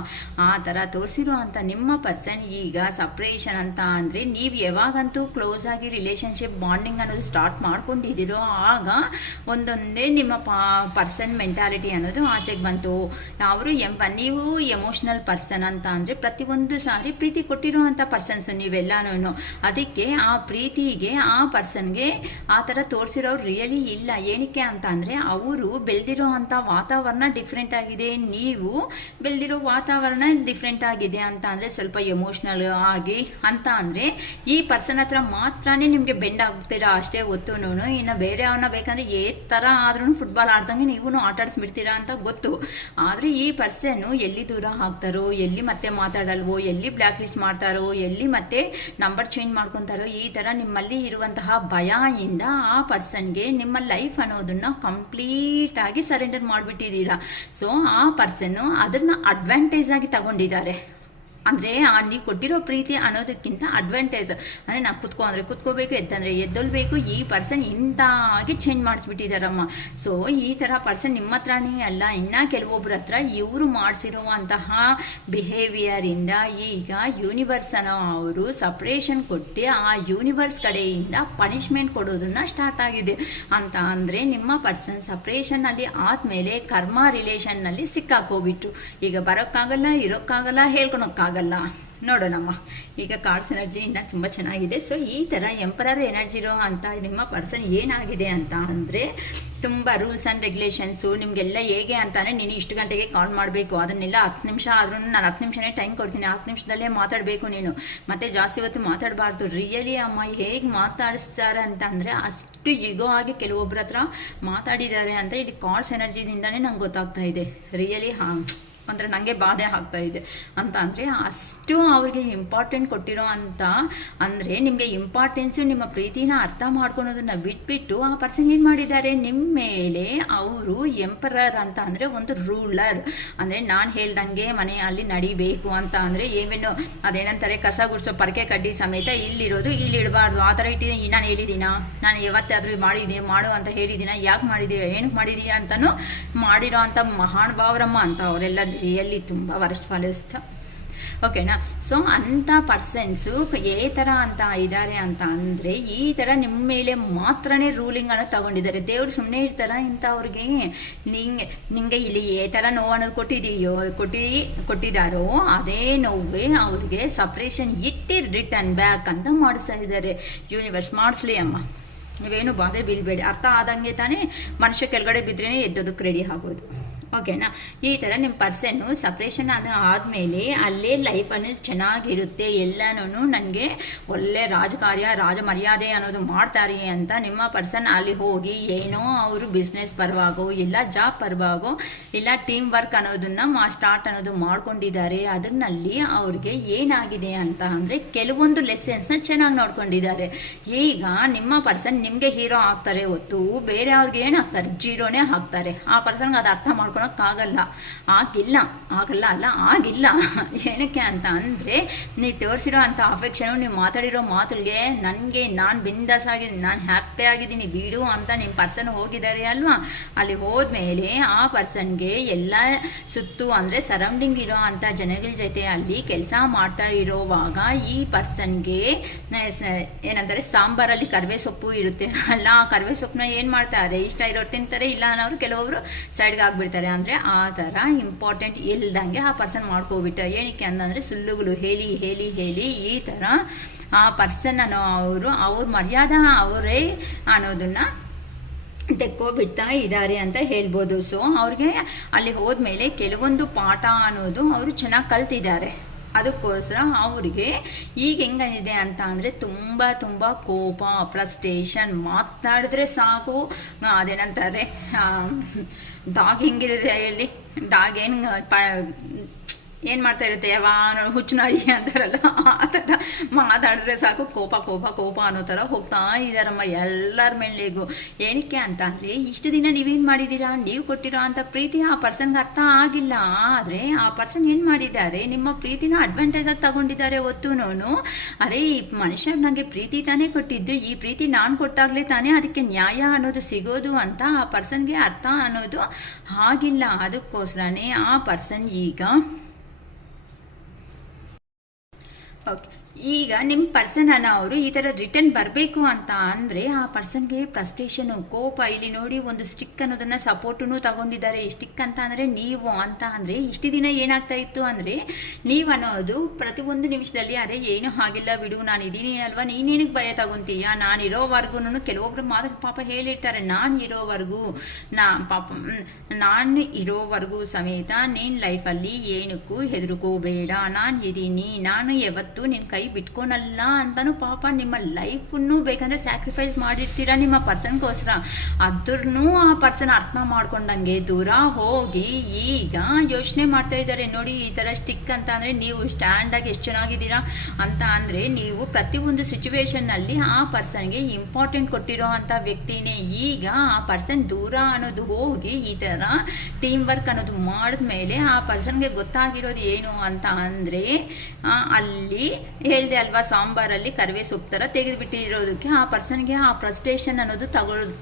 ಆ ಥರ ತೋರಿಸಿರೋ ಅಂತ ನಿಮ್ಮ ಪರ್ಸನ್ ಈಗ ಸಪ್ರೇಷನ್ ಅಂತ ಅಂದರೆ ನೀವು ಯಾವಾಗಂತೂ ಕ್ಲೋಸ್ ಆಗಿ ರಿಲೇಷನ್ಶಿಪ್ ಬಾಂಡಿಂಗ್ ಅನ್ನೋದು ಸ್ಟಾರ್ಟ್ ಮಾಡ್ಕೊಂಡಿದ್ದೀರೋ ಆಗ ಒಂದೊಂದೇ ನಿಮ್ಮ ಪರ್ಸನ್ ಮೆಂಟಾಲಿಟಿ ಅನ್ನೋದು ಆಚೆಗೆ ಬಂತು. ಅವರು ನೀವು ಎಮೋಷ್ನಲ್ ಪರ್ಸನ್ ಅಂತ ಅಂದರೆ ಪ್ರತಿಯೊಂದು ಸಾರಿ ಪ್ರೀತಿ ಕೊಟ್ಟಿರೋ ಅಂಥ ಪರ್ಸನ್ಸ್ ನೀವೆಲ್ಲನೂ. ಅದಕ್ಕೆ ಆ ಪ್ರೀತಿಗೆ ಆ ಪರ್ಸನ್ಗೆ ಆ ಥರ ತೋರಿಸಿರೋರು ರಿಯಲಿ ಇಲ್ಲ. ಏನಕ್ಕೆ ಅಂತ ಅಂದರೆ ಅವರು ಬೆಳೆದಿರೋ ಅಂಥ ವಾತಾವರಣ ಡಿಫ್ರೆಂಟ್ ಆಗಿದೆ, ನೀವು ಬೆಳೆದಿರೋ ವಾತಾವರಣ ಡಿಫ್ರೆಂಟ್ ಆಗಿದೆ ಅಂತ ಅಂದರೆ ಸ್ವಲ್ಪ ಎಮೋಷ್ನಲ್ ಆಗಿ ಅಂತ ಅಂದರೆ ಈ ಪರ್ಸನ್ ಹತ್ರ ಮಾತ್ರನೇ ನಿಮಗೆ ಬೆಂಡ್ ಆಗ್ತೀರಾ ಅಷ್ಟೇ ಹೊತ್ತು. ಇನ್ನು ಬೇರೆ ಅವನ್ನ ಬೇಕಂದ್ರೆ ಏ ಥರ ಆದ್ರೂ ಫುಟ್ಬಾಲ್ ಆಡ್ದಂಗೆ ನೀವು ಆಟಾಡಿಸ್ಬಿಡ್ತೀರಾ ಅಂತ ಗೊತ್ತು. ಗೊತ್ತು. ಆದರೆ ಈ ಪರ್ಸನ್ನು ಎಲ್ಲಿ ದೂರ ಆಗ್ತಾರೋ, ಎಲ್ಲಿ ಮತ್ತೆ ಮಾತಾಡಲ್ವೋ, ಎಲ್ಲಿ ಬ್ಲ್ಯಾಕ್ ಲಿಸ್ಟ್ ಮಾಡ್ತಾರೋ, ಎಲ್ಲಿ ಮತ್ತೆ ನಂಬರ್ ಚೇಂಜ್ ಮಾಡ್ಕೊತಾರೋ, ಈ ಥರ ನಿಮ್ಮಲ್ಲಿ ಇರುವಂತಹ ಭಯದಿಂದ ಆ ಪರ್ಸನ್ಗೆ ನಿಮ್ಮ ಲೈಫ್ ಅನ್ನೋದನ್ನ ಕಂಪ್ಲೀಟ್ ಆಗಿ ಸರೆಂಡರ್ ಮಾಡಿಬಿಟ್ಟಿದ್ದೀರಾ. ಸೊ ಆ ಪರ್ಸನ್ನು ಅದನ್ನ ಅಡ್ವಾಂಟೇಜ್ ಆಗಿ ತಗೊಂಡಿದ್ದಾರೆ. ಅಂದರೆ ನೀವು ಕೊಟ್ಟಿರೋ ಪ್ರೀತಿ ಅನ್ನೋದಕ್ಕಿಂತ ಅಡ್ವಾಂಟೇಜ್ ಅಂದರೆ ನಾವು ಕುತ್ಕೋಬೇಕು, ಎದ್ದಂದರೆ ಎದ್ದೊಲ್ಬೇಕು, ಈ ಪರ್ಸನ್ ಇಂತಾಗಿ ಚೇಂಜ್ ಮಾಡಿಸ್ಬಿಟ್ಟಿದ್ದಾರಮ್ಮ. ಸೊ ಈ ಥರ ಪರ್ಸನ್ ನಿಮ್ಮ ಹತ್ರನೇ ಅಲ್ಲ, ಇನ್ನು ಕೆಲವೊಬ್ಬರ ಹತ್ರ ಇವರು ಮಾಡಿಸಿರುವಂತಹ ಬಿಹೇವಿಯರಿಂದ ಈಗ ಯೂನಿವರ್ಸ್ ಅನ್ನೋ ಅವರು ಸಪ್ರೇಷನ್ ಕೊಟ್ಟು ಆ ಯೂನಿವರ್ಸ್ ಕಡೆಯಿಂದ ಪನಿಷ್ಮೆಂಟ್ ಕೊಡೋದನ್ನ ಸ್ಟಾರ್ಟ್ ಆಗಿದೆ. ಅಂತ ಅಂದರೆ ನಿಮ್ಮ ಪರ್ಸನ್ ಸಪ್ರೇಷನ್ನಲ್ಲಿ ಆದಮೇಲೆ ಕರ್ಮ ರಿಲೇಷನ್ನಲ್ಲಿ ಸಿಕ್ಕಾಕೋಬಿಟ್ರು. ಈಗ ಬರೋಕ್ಕಾಗಲ್ಲ, ಇರೋಕ್ಕಾಗಲ್ಲ, ಹೇಳ್ಕೊಳಕ್ಕಾಗಲ್ಲ. ನೋಡೋಣಮ್ಮ, ಈಗ ಕಾರ್ಡ್ಸ್ ಎನರ್ಜಿ ಇನ್ನೂ ತುಂಬ ಚೆನ್ನಾಗಿದೆ. ಸೊ ಈ ಥರ ಎಂಪರರ್ ಎನರ್ಜಿ ಇರೋ ಅಂತ ನಿಮ್ಮ ಪರ್ಸನ್ ಏನಾಗಿದೆ ಅಂತ ಅಂದರೆ ತುಂಬ ರೂಲ್ಸ್ ಆ್ಯಂಡ್ ರೆಗ್ಯುಲೇಷನ್ಸು ನಿಮಗೆಲ್ಲ ಹೇಗೆ ಅಂತಂದರೆ ನೀನು ಇಷ್ಟು ಗಂಟೆಗೆ ಕಾಲ್ ಮಾಡಬೇಕು, ಅದನ್ನೆಲ್ಲ 10 ನಿಮಿಷ ಆದ್ರೂ ನಾನು 10 ನಿಮಿಷನೇ ಟೈಮ್ ಕೊಡ್ತೀನಿ, 10 ನಿಮಿಷದಲ್ಲೇ ಮಾತಾಡಬೇಕು ನೀನು, ಮತ್ತೆ ಜಾಸ್ತಿ ಹೊತ್ತು ಮಾತಾಡಬಾರ್ದು. ರಿಯಲಿ ಅಮ್ಮ ಹೇಗೆ ಮಾತಾಡಿಸ್ತಾರೆ ಅಂತ ಅಂದರೆ ಅಷ್ಟು ಈಗೋ ಆಗಿ ಕೆಲವೊಬ್ಬರ ಹತ್ರ ಮಾತಾಡಿದ್ದಾರೆ ಅಂತ ಇಲ್ಲಿ ಕಾರ್ಡ್ಸ್ ಎನರ್ಜಿದಿಂದನೇ ನಂಗೆ ಗೊತ್ತಾಗ್ತಾ ಇದೆ. ರಿಯಲಿ ಅಂದರೆ ನನಗೆ ಬಾಧೆ ಆಗ್ತಾ ಇದೆ ಅಂತ ಅಂದರೆ ಅಷ್ಟು ಅವ್ರಿಗೆ ಇಂಪಾರ್ಟೆಂಟ್ ಕೊಟ್ಟಿರೋ ಅಂತ ಅಂದರೆ ನಿಮಗೆ ಇಂಪಾರ್ಟೆನ್ಸು ನಿಮ್ಮ ಪ್ರೀತಿನ ಅರ್ಥ ಮಾಡ್ಕೊಳೋದನ್ನ ಬಿಟ್ಬಿಟ್ಟು ಆ ಪರ್ಸನ್ ಏನು ಮಾಡಿದ್ದಾರೆ ನಿಮ್ಮ ಮೇಲೆ. ಅವರು ಎಂಪರರ್ ಅಂತ ಅಂದರೆ ಒಂದು ರೂಲರ್, ಅಂದರೆ ನಾನು ಹೇಳ್ದಂಗೆ ಮನೆಯಲ್ಲಿ ನಡಿಬೇಕು ಅಂತ ಅಂದರೆ ಏನೇನೋ ಅದೇನಂತಾರೆ ಕಸ ಗುಡಿಸೋ ಪರಕೆ ಕಡ್ಡಿ ಸಮೇತ ಇಲ್ಲಿರೋದು ಇಲ್ಲಿ ಇಡಬಾರ್ದು ಆ ಥರ ಇಟ್ಟಿದ್ದೀನಿ. ನಾನು ಹೇಳಿದ್ದೀನಾ, ನಾನು ಯಾವತ್ತಾದ್ರೂ ಮಾಡು ಅಂತ ಹೇಳಿದ್ದೀನ, ಯಾಕೆ ಮಾಡಿದೀಯ, ಏನಕ್ಕೆ ಮಾಡಿದೀಯ ಅಂತಲೂ ಮಾಡಿರೋ ಅಂಥ ಮಹಾನ್ ಭಾವರಮ್ಮ ಅಂತ ಅವರೆಲ್ಲ ರಿಯಲಿ ತುಂಬ ವರಸ್ಟ್ ಫಾಲೋಸ್ತ. ಓಕೆನಾ. ಸೊ ಅಂಥ ಪರ್ಸನ್ಸು ಏ ಥರ ಅಂತ ಇದ್ದಾರೆ ಅಂತ ಅಂದರೆ ಈ ಥರ ನಿಮ್ಮ ಮೇಲೆ ಮಾತ್ರನೇ ರೂಲಿಂಗ್ ಅನ್ನೋದು ತಗೊಂಡಿದ್ದಾರೆ. ದೇವ್ರು ಸುಮ್ಮನೆ ಇರ್ತಾರ ಇಂಥ ಅವ್ರಿಗೆ ನಿಂಗೆ ಇಲ್ಲಿ ಏ ಥರ ನೋವು ಅನ್ನೋದು ಕೊಟ್ಟಿದ್ದಾರೋ ಅದೇ ನೋವೇ ಅವ್ರಿಗೆ ಸಪ್ರೇಷನ್ ಇಟ್ಟು ರಿಟರ್ನ್ ಬ್ಯಾಕ್ ಅಂತ ಮಾಡಿಸ್ತಾ ಇದ್ದಾರೆ. ಯೂನಿವರ್ಸ್ ಮಾಡಿಸ್ಲಿ ಅಮ್ಮ, ನೀವೇನು ಬಾಧೆ ಬೀಳ್ಬೇಡಿ. ಅರ್ಥ ಆದಂಗೆ ತಾನೇ ಮನುಷ್ಯ ಕೆಳಗಡೆ ಬಿದ್ರೇ ಎದ್ದೋದಕ್ಕೆ ರೆಡಿ ಆಗೋದು. ಓಕೆನಾ. ಈ ಥರ ನಿಮ್ಮ ಪರ್ಸನ್ನು ಸಪ್ರೇಷನ್ ಆದಮೇಲೆ ಅಲ್ಲೇ ಲೈಫನ್ನು ಚೆನ್ನಾಗಿರುತ್ತೆ, ಎಲ್ಲನೂ ನನಗೆ ಒಳ್ಳೆ ರಾಜ ಮರ್ಯಾದೆ ಅನ್ನೋದು ಮಾಡ್ತಾರೆ ಅಂತ ನಿಮ್ಮ ಪರ್ಸನ್ ಅಲ್ಲಿ ಹೋಗಿ ಏನೋ ಅವರು ಬಿಸ್ನೆಸ್ ಪರವಾಗೋ ಇಲ್ಲ ಜಾಬ್ ಪರವಾಗೋ ಇಲ್ಲ ಟೀಮ್ ವರ್ಕ್ ಅನ್ನೋದನ್ನ ಸ್ಟಾರ್ಟ್ ಅನ್ನೋದು ಮಾಡ್ಕೊಂಡಿದ್ದಾರೆ. ಅದರಲ್ಲಿ ಅವ್ರಿಗೆ ಏನಾಗಿದೆ ಅಂತ ಅಂದರೆ ಕೆಲವೊಂದು ಲೆಸನ್ಸ್ನ ಚೆನ್ನಾಗಿ ನೋಡ್ಕೊಂಡಿದ್ದಾರೆ. ಈಗ ನಿಮ್ಮ ಪರ್ಸನ್ ನಿಮಗೆ ಹೀರೋ ಆಗ್ತಾರೆ ಹೊತ್ತು ಬೇರೆ ಅವ್ರಿಗೆ ಏನಾಗ್ತಾರೆ, ಜೀರೋನೇ ಹಾಕ್ತಾರೆ. ಆ ಪರ್ಸನ್ಗೆ ಅದು ಅರ್ಥ ಮಾಡ್ಕೊಂಡು ಆಗಿಲ್ಲ. ಏನಕ್ಕೆ ಅಂತ ಅಂದರೆ ನೀವು ತೋರಿಸಿರೋ ಅಂಥ ಅಫೆಕ್ಷನು, ನೀವು ಮಾತಾಡಿರೋ ಮಾತುಗಳಿಗೆ ನಾನು ಬಿಂದಾಸ್ ಆಗಿದ್ದೀನಿ, ನಾನು ಹ್ಯಾಪಿ ಆಗಿದ್ದೀನಿ ಬಿಡು ಅಂತ ನಿಮ್ಮ ಪರ್ಸನ್ ಹೋಗಿದ್ದಾರೆ ಅಲ್ವಾ. ಅಲ್ಲಿ ಹೋದ್ಮೇಲೆ ಆ ಪರ್ಸನ್ಗೆ ಎಲ್ಲ ಸುತ್ತು ಅಂದರೆ ಸರೌಂಡಿಂಗ್ ಇರೋ ಅಂಥ ಜನಗಳ ಜೊತೆ ಅಲ್ಲಿ ಕೆಲಸ ಮಾಡ್ತಾ ಇರೋವಾಗ ಈ ಪರ್ಸನ್ಗೆ ಏನಂತಾರೆ ಸಾಂಬಾರಲ್ಲಿ ಕರಿವೆ ಸೊಪ್ಪು ಇರುತ್ತೆ ಅಲ್ಲ, ಆ ಕರಿವೆ ಸೊಪ್ಪನ್ನ ಏನು ಮಾಡ್ತಾರೆ, ಇಷ್ಟ ಇರೋರು ತಿಂತಾರೆ, ಇಲ್ಲ ಅನ್ನೋರು ಕೆಲವೊಬ್ರು ಸೈಡ್ಗೆ ಆಗ್ಬಿಡ್ತಾರೆ. ಅಂದರೆ ಆ ಥರ ಇಂಪಾರ್ಟೆಂಟ್ ಇಲ್ದಂಗೆ ಆ ಪರ್ಸನ್ ಮಾಡ್ಕೋಬಿಟ್ಟ. ಏನಕ್ಕೆ ಅಂತಂದರೆ ಸುಳ್ಳುಗಳು ಹೇಳಿ ಈ ಥರ ಆ ಪರ್ಸನ್ ಅನ್ನೋ ಅವ್ರ ಮರ್ಯಾದೆ ಅವರೇ ಅನ್ನೋದನ್ನ ತೆಕ್ಕೋಬಿಡ್ತಾ ಇದ್ದಾರೆ ಅಂತ ಹೇಳ್ಬೋದು. ಸೊ ಅವ್ರಿಗೆ ಅಲ್ಲಿ ಹೋದ್ಮೇಲೆ ಕೆಲವೊಂದು ಪಾಠ ಅನ್ನೋದು ಅವರು ಚೆನ್ನಾಗಿ ಕಲ್ತಿದ್ದಾರೆ. ಅದಕ್ಕೋಸ್ಕರ ಅವರಿಗೆ ಈಗ ಹೆಂಗನಿದೆ ಅಂತ ಅಂದರೆ ತುಂಬ ಕೋಪ, ಫ್ರಸ್ಟ್ರೇಷನ್, ಮಾತಾಡಿದ್ರೆ ಸಾಕು. ಅದೇನಂತಾರೆ ಡಾಗ್ ಹೆಂಗಿರುತ್ತೆ ಇಲ್ಲಿ, ಡಾಗ್ ಏನು ಮಾಡ್ತಾ ಇರುತ್ತೆ ಯಾವಾಗ ಹುಚ್ಚುನಾಯಿ ಅಂತಾರಲ್ಲ, ಆ ಥರ ಮಾತಾಡಿದ್ರೆ ಸಾಕು ಕೋಪ ಅನ್ನೋ ಥರ ಹೋಗ್ತಾ ಇದ್ದಾರಮ್ಮ ಎಲ್ಲರ ಮೇಲೆಗೂ. ಏನಕ್ಕೆ ಅಂತ ಅಂದರೆ ಇಷ್ಟು ದಿನ ನೀವೇನು ಮಾಡಿದ್ದೀರಾ, ನೀವು ಕೊಟ್ಟಿರೋ ಅಂಥ ಪ್ರೀತಿ ಆ ಪರ್ಸನ್ಗೆ ಅರ್ಥ ಆಗಿಲ್ಲ. ಆದರೆ ಆ ಪರ್ಸನ್ ಏನು ಮಾಡಿದ್ದಾರೆ, ನಿಮ್ಮ ಪ್ರೀತಿನ ಅಡ್ವಾಂಟೇಜಾಗಿ ತಗೊಂಡಿದ್ದಾರೆ. ಹೊತ್ತುನೂ ಅರೆ ಈ ಮನುಷ್ಯ ನನಗೆ ಪ್ರೀತಿ ತಾನೇ ಕೊಟ್ಟಿದ್ದು, ಈ ಪ್ರೀತಿ ನಾನು ಕೊಟ್ಟಾಗಲೇ ತಾನೇ ಅದಕ್ಕೆ ನ್ಯಾಯ ಅನ್ನೋದು ಸಿಗೋದು ಅಂತ ಆ ಪರ್ಸನ್ಗೆ ಅರ್ಥ ಅನ್ನೋದು ಆಗಿಲ್ಲ. ಅದಕ್ಕೋಸ್ಕರನೇ ಆ ಪರ್ಸನ್ ಈಗ ಓಕೆ ಈಗ ನಿಮ್ಮ ಪರ್ಸನ್ ಅವರು ಈ ಥರ ರಿಟರ್ನ್ ಬರಬೇಕು ಅಂತ ಅಂದರೆ ಆ ಪರ್ಸನ್ಗೆ ಫ್ರಸ್ಟ್ರೇಷನು, ಕೋಪ. ಇಲ್ಲಿ ನೋಡಿ ಒಂದು ಸ್ಟಿಕ್ ಅನ್ನೋದನ್ನು ಸಪೋರ್ಟನ್ನು ತಗೊಂಡಿದ್ದಾರೆ. ಸ್ಟಿಕ್ ಅಂತ ಅಂದರೆ ನೀವು ಅಂತ ಅಂದರೆ ಇಷ್ಟು ದಿನ ಏನಾಗ್ತಾ ಇತ್ತು ಅಂದರೆ ನೀವು ಅನ್ನೋದು ಪ್ರತಿಯೊಂದು ನಿಮಿಷದಲ್ಲಿ ಅರೆ ಏನು ಆಗಿಲ್ಲ ಬಿಡು, ನಾನು ಇದ್ದೀನಿ ಅಲ್ವಾ, ನೀನೇನಕ್ಕೆ ಭಯ ತಗೊಂತೀಯ, ನಾನು ಇರೋವರೆಗೂ. ಕೆಲವೊಬ್ರು ಮಾತ್ರ ಪಾಪ ಹೇಳಿರ್ತಾರೆ, ನಾನು ಇರೋವರೆಗೂ ಸಮೇತ ನೀನು ಲೈಫಲ್ಲಿ ಏನಕ್ಕೂ ಹೆದರ್ಕೋಬೇಡ, ನಾನು ಇದ್ದೀನಿ, ನಾನು ಯಾವತ್ತೂ ನಿನ್ನ ಕೈ ಬಿಟ್ಕೊಳಲ್ಲ ಅಂತಲೂ ಪಾಪ ನಿಮ್ಮ ಲೈಫನ್ನು ಬೇಕಂದರೆ ಸ್ಯಾಕ್ರಿಫೈಸ್ ಮಾಡಿರ್ತೀರ ನಿಮ್ಮ ಪರ್ಸನ್ಗೋಸ್ಕರ. ಅದ್ರೂ ಆ ಪರ್ಸನ್ ಅರ್ಥ ಮಾಡ್ಕೊಂಡಂಗೆ ದೂರ ಹೋಗಿ ಈಗ ಯೋಚನೆ ಮಾಡ್ತಾ ಇದ್ದಾರೆ. ನೋಡಿ ಈ ಥರ ಸ್ಟಿಕ್ ಅಂತ ಅಂದರೆ ನೀವು ಸ್ಟ್ಯಾಂಡಾಗಿ ಎಷ್ಟು ಚೆನ್ನಾಗಿದ್ದೀರಾ ಅಂತ ಅಂದರೆ ನೀವು ಪ್ರತಿಯೊಂದು ಸಿಚುವೇಶನ್ನಲ್ಲಿ ಆ ಪರ್ಸನ್ಗೆ ಇಂಪಾರ್ಟೆಂಟ್ ಕೊಟ್ಟಿರೋ ಅಂಥ ವ್ಯಕ್ತಿನೇ. ಈಗ ಆ ಪರ್ಸನ್ ದೂರ ಅನ್ನೋದು ಹೋಗಿ ಈ ಥರ ಟೀಮ್ ವರ್ಕ್ ಅನ್ನೋದು ಮಾಡಿದ್ಮೇಲೆ ಆ ಪರ್ಸನ್ಗೆ ಗೊತ್ತಾಗಿರೋದು ಏನು ಅಂತ ಅಂದರೆ ಅಲ್ಲಿ ಹೇಳಿದೆ ಅಲ್ವಾ, ಸಾಂಬಾರಲ್ಲಿ ಕರಿವೆ ಸೊಪ್ಪು ಥರ ತೆಗೆದುಬಿಟ್ಟಿರೋದಕ್ಕೆ ಆ ಪರ್ಸನ್ಗೆ ಆ ಫ್ರಸ್ಟ್ರೇಷನ್ ಅನ್ನೋದು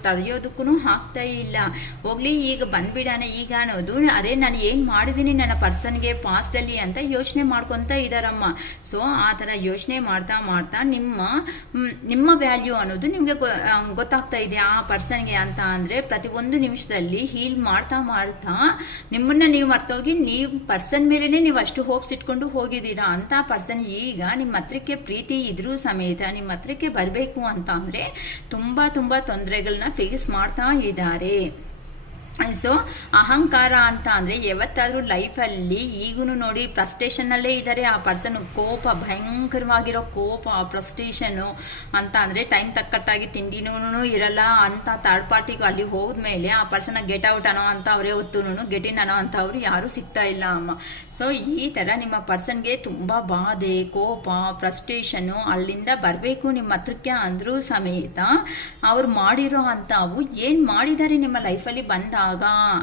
ತಡೆಯೋದಕ್ಕೂ ಆಗ್ತಾ ಇಲ್ಲ. ಹೋಗ್ಲಿ ಈಗ ಬಂದ್ಬಿಡಾನೆ ಈಗ ಅನ್ನೋದು, ಅರೆ ನಾನು ಏನು ಮಾಡಿದ್ದೀನಿ ನನ್ನ ಪರ್ಸನ್ಗೆ ಪಾಸ್ಟಲ್ಲಿ ಅಂತ ಯೋಚನೆ ಮಾಡ್ಕೊತ ಇದ್ದಾರಮ್ಮ. ಸೊ ಆ ಥರ ಯೋಚನೆ ಮಾಡ್ತಾ ಮಾಡ್ತಾ ನಿಮ್ಮ ವ್ಯಾಲ್ಯೂ ಅನ್ನೋದು ನಿಮಗೆ ಗೊತ್ತಾಗ್ತಾ ಇದೆ ಆ ಪರ್ಸನ್ಗೆ ಅಂತ ಅಂದರೆ ಪ್ರತಿಯೊಂದು ನಿಮಿಷದಲ್ಲಿ ಹೀಲ್ ಮಾಡ್ತಾ ಮಾಡ್ತಾ ನಿಮ್ಮನ್ನು ನೀವು ಮರ್ತೋಗಿ ನೀವು ಪರ್ಸನ್ ಮೇಲೇ ನೀವು ಅಷ್ಟು ಹೋಪ್ಸ್ ಇಟ್ಕೊಂಡು ಹೋಗಿದ್ದೀರಾ ಅಂತ ಪರ್ಸನ್ ಈಗ ನಿಮ್ಮ ಹತ್ರಕ್ಕೆ ಪ್ರೀತಿ ಇದ್ರೂ ಸಮೇತ ನಿಮ್ಮ ಹತ್ರಕ್ಕೆ ಬರಬೇಕು ಅಂತ ಅಂದರೆ ತುಂಬ ತೊಂದರೆಗಳನ್ನ ಫೇಸ್ ಮಾಡ್ತಾ ಇದ್ದಾರೆ. ಸೊ ಅಹಂಕಾರ ಅಂತ ಅಂದರೆ ಯಾವತ್ತಾದರೂ ಲೈಫಲ್ಲಿ ಈಗೂ ನೋಡಿ ಫ್ರಸ್ಟ್ರೇಷನ್ನಲ್ಲೇ ಇದ್ದಾರೆ ಆ ಪರ್ಸನ್. ಕೋಪ, ಭಯಂಕರವಾಗಿರೋ ಕೋಪ, ಫ್ರಸ್ಟ್ರೇಷನ್ನು ಅಂತ ಅಂದರೆ ಟೈಮ್ ತಕ್ಕಟ್ಟಾಗಿ ತಿಂಡಿನೂ ಇರಲ್ಲ ಅಂತ ಥರ್ಡ್ ಪಾರ್ಟಿಗೂ ಅಲ್ಲಿ ಹೋದ್ಮೇಲೆ ಆ ಪರ್ಸನ್ ಗೆಟ್ ಔಟ್ ಅನ್ನೋ ಅಂತ ಅವರೇ ಹೊತ್ತೂ ಗೆಟ್ ಇನ್ ಅನ್ನೋ ಅಂತ ಅವರು ಯಾರೂ ಸಿಗ್ತಾ ಇಲ್ಲ ಅಮ್ಮ. ಸೊ ಈ ಥರ ನಿಮ್ಮ ಪರ್ಸನ್ಗೆ ತುಂಬ ಬಾಧೆ, ಕೋಪ, ಫ್ರಸ್ಟ್ರೇಷನ್ನು ಅಲ್ಲಿಂದ ಬರಬೇಕು ನಿಮ್ಮ ಹತ್ರಕ್ಕೆ ಅಂದರೂ ಸಮೇತ ಅವ್ರು ಮಾಡಿರೋ ಅಂಥವು ಏನು ಮಾಡಿದ್ದಾರೆ ನಿಮ್ಮ ಲೈಫಲ್ಲಿ ಬಂದ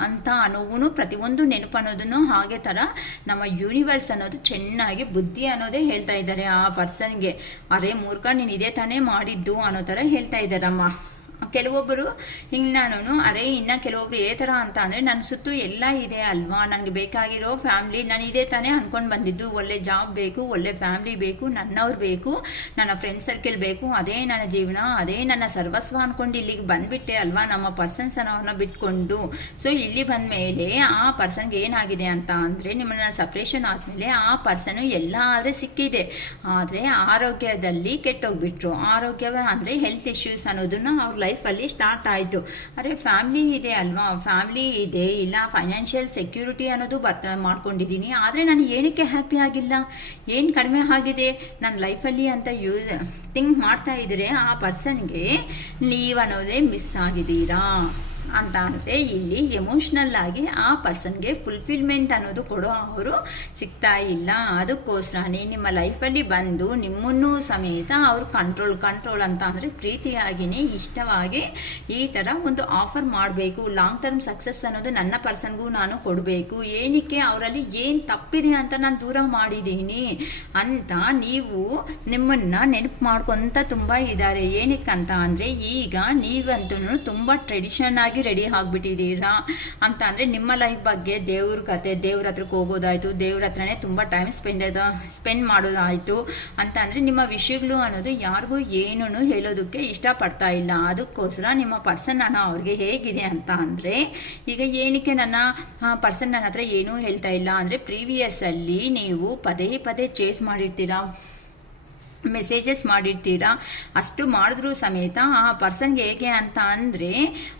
ಅಂತ ಅನ್ನೋವು ಪ್ರತಿಯೊಂದು ನೆನಪು ಅನ್ನೋದನ್ನು ಹಾಗೆ ತರ ನಮ್ಮ ಯೂನಿವರ್ಸ್ ಅನ್ನೋದು ಚೆನ್ನಾಗಿ ಬುದ್ಧಿ ಅನ್ನೋದೇ ಹೇಳ್ತಾ ಇದ್ದಾರೆ ಆ ಪರ್ಸನ್ಗೆ. ಅರೆ ಮೂರ್ಖ ನೀನು ಇದೇ ತಾನೇ ಮಾಡಿದ್ದು ಅನ್ನೋ ಥರ ಹೇಳ್ತಾ ಇದ್ದಾರಮ್ಮ. ಕೆಲವೊಬ್ಬರು ಹಿಂಗೆ ನಾನು ಅರೆ ಇನ್ನು ಕೆಲವೊಬ್ರು ಏ ಥರ ಅಂತ ಅಂದರೆ ನನ್ನ ಸುತ್ತು ಎಲ್ಲ ಇದೆ ಅಲ್ವಾ, ನನಗೆ ಬೇಕಾಗಿರೋ ಫ್ಯಾಮ್ಲಿ ನಾನು ಇದೇ ತಾನೇ ಅಂದ್ಕೊಂಡು ಬಂದಿದ್ದು. ಒಳ್ಳೆ ಜಾಬ್ ಬೇಕು, ಒಳ್ಳೆ ಫ್ಯಾಮ್ಲಿ ಬೇಕು, ನನ್ನವ್ರು ಬೇಕು, ನನ್ನ ಫ್ರೆಂಡ್ ಸರ್ಕಲ್ ಬೇಕು, ಅದೇ ನನ್ನ ಜೀವನ, ಅದೇ ನನ್ನ ಸರ್ವಸ್ವ ಅಂದ್ಕೊಂಡು ಇಲ್ಲಿಗೆ ಬಂದುಬಿಟ್ಟೆ ಅಲ್ವಾ ನಮ್ಮ ಪರ್ಸನ್ಸ್ ಅನ್ನೋನ್ನ ಬಿಟ್ಕೊಂಡು. ಸೊ ಇಲ್ಲಿ ಬಂದ ಮೇಲೆ ಆ ಪರ್ಸನ್ಗೆ ಏನಾಗಿದೆ ಅಂತ ಅಂದರೆ ನಿಮ್ಮನ್ನ ಸಪ್ರೇಷನ್ ಆದಮೇಲೆ ಆ ಪರ್ಸನು ಎಲ್ಲ ಆದರೆ ಸಿಕ್ಕಿದೆ, ಆದರೆ ಆರೋಗ್ಯದಲ್ಲಿ ಕೆಟ್ಟೋಗ್ಬಿಟ್ರು. ಆರೋಗ್ಯ ಅಂದರೆ ಹೆಲ್ತ್ ಇಶ್ಯೂಸ್ ಅನ್ನೋದನ್ನು ಅವ್ರ ಲೈಫಲ್ಲಿ ಸ್ಟಾರ್ಟ್ ಆಯಿತು. ಅರೆ ಫ್ಯಾಮ್ಲಿ ಇದೆ ಅಲ್ವಾ, ಫ್ಯಾಮ್ಲಿ ಇದೆ, ಇಲ್ಲ ಫೈನಾನ್ಷಿಯಲ್ ಸೆಕ್ಯೂರಿಟಿ ಅನ್ನೋದು ಮಾಡ್ಕೊಂಡಿದ್ದೀನಿ, ಆದರೆ ನಾನು ಏನಕ್ಕೆ ಹ್ಯಾಪಿ ಆಗಿಲ್ಲ, ಏನು ಕಡಿಮೆ ಆಗಿದೆ ನನ್ನ ಲೈಫಲ್ಲಿ ಅಂತ ಥಿಂಕ್ ಮಾಡ್ತಾ ಇದ್ರೆ ಆ ಪರ್ಸನ್ಗೆ ನೀವು ಅನ್ನೋದೇ ಮಿಸ್ ಆಗಿದ್ದೀರಾ ಅಂತ ಅಂದರೆ ಇಲ್ಲಿ ಎಮೋಷ್ನಲ್ ಆಗಿ ಆ ಪರ್ಸನ್ಗೆ ಫುಲ್ಫಿಲ್ಮೆಂಟ್ ಅನ್ನೋದು ಕೊಡೋ ಅವರು ಸಿಗ್ತಾ ಇಲ್ಲ. ಅದಕ್ಕೋಸ್ಕರನೇ ನಿಮ್ಮ ಲೈಫಲ್ಲಿ ಬಂದು ನಿಮ್ಮನ್ನೂ ಸಮೇತ ಅವರು ಕಂಟ್ರೋಲ್ ಅಂತ ಅಂದರೆ ಪ್ರೀತಿಯಾಗಿಯೇ ಇಷ್ಟವಾಗಿ ಈ ಥರ ಒಂದು ಆಫರ್ ಮಾಡಬೇಕು. ಲಾಂಗ್ ಟರ್ಮ್ ಸಕ್ಸಸ್ ಅನ್ನೋದು ನನ್ನ ಪರ್ಸನ್ಗೂ ನಾನು ಕೊಡಬೇಕು, ಏನಕ್ಕೆ ಅವರಲ್ಲಿ ಏನು ತಪ್ಪಿದೆ ಅಂತ ನಾನು ದೂರ ಮಾಡಿದ್ದೀನಿ ಅಂತ ನೀವು ನಿಮ್ಮನ್ನು ನೆನಪು ಮಾಡ್ಕೊತ ತುಂಬ ಇದ್ದಾರೆ. ಏನಕ್ಕಂತ ಅಂದರೆ ಈಗ ನೀವಂತೂ ತುಂಬ ಟ್ರೆಡಿಷನ್ ಆಗಿ ರೆಡಿ ಆಗಿಬಿಟ್ಟಿದ್ದೀರಾ ಅಂತ ಅಂದರೆ ನಿಮ್ಮ ಲೈಫ್ ಬಗ್ಗೆ ದೇವ್ರ ಕತೆ, ದೇವ್ರ ಹತ್ರಕ್ಕೆ ಹೋಗೋದಾಯಿತು, ದೇವ್ರ ಹತ್ರನೇ ತುಂಬ ಟೈಮ್ ಸ್ಪೆಂಡ್ ಮಾಡೋದಾಯಿತು ಅಂತ ಅಂದರೆ ನಿಮ್ಮ ವಿಷಯಗಳು ಅನ್ನೋದು ಯಾರಿಗೂ ಏನೂ ಹೇಳೋದಕ್ಕೆ ಇಷ್ಟಪಡ್ತಾ ಇಲ್ಲ. ಅದಕ್ಕೋಸ್ಕರ ನಿಮ್ಮ ಪರ್ಸನ್ ಅವ್ರಿಗೆ ಹೇಗಿದೆ ಅಂತ ಅಂದರೆ ಈಗ ಏನಕ್ಕೆ ನನ್ನ ಪರ್ಸನ್ ನನ್ನ ಹತ್ರ ಏನೂ ಹೇಳ್ತಾ ಇಲ್ಲ ಅಂದರೆ ಪ್ರೀವಿಯಸ್ಸಲ್ಲಿ ನೀವು ಪದೇ ಚೇಸ್ ಮಾಡಿರ್ತೀರಾ, ಮೆಸೇಜಸ್ ಮಾಡಿರ್ತೀರಾ, ಅಷ್ಟು ಮಾಡಿದ್ರೂ ಸಮೇತ ಆ ಪರ್ಸನ್ಗೆ ಹೇಗೆ ಅಂತ ಅಂದರೆ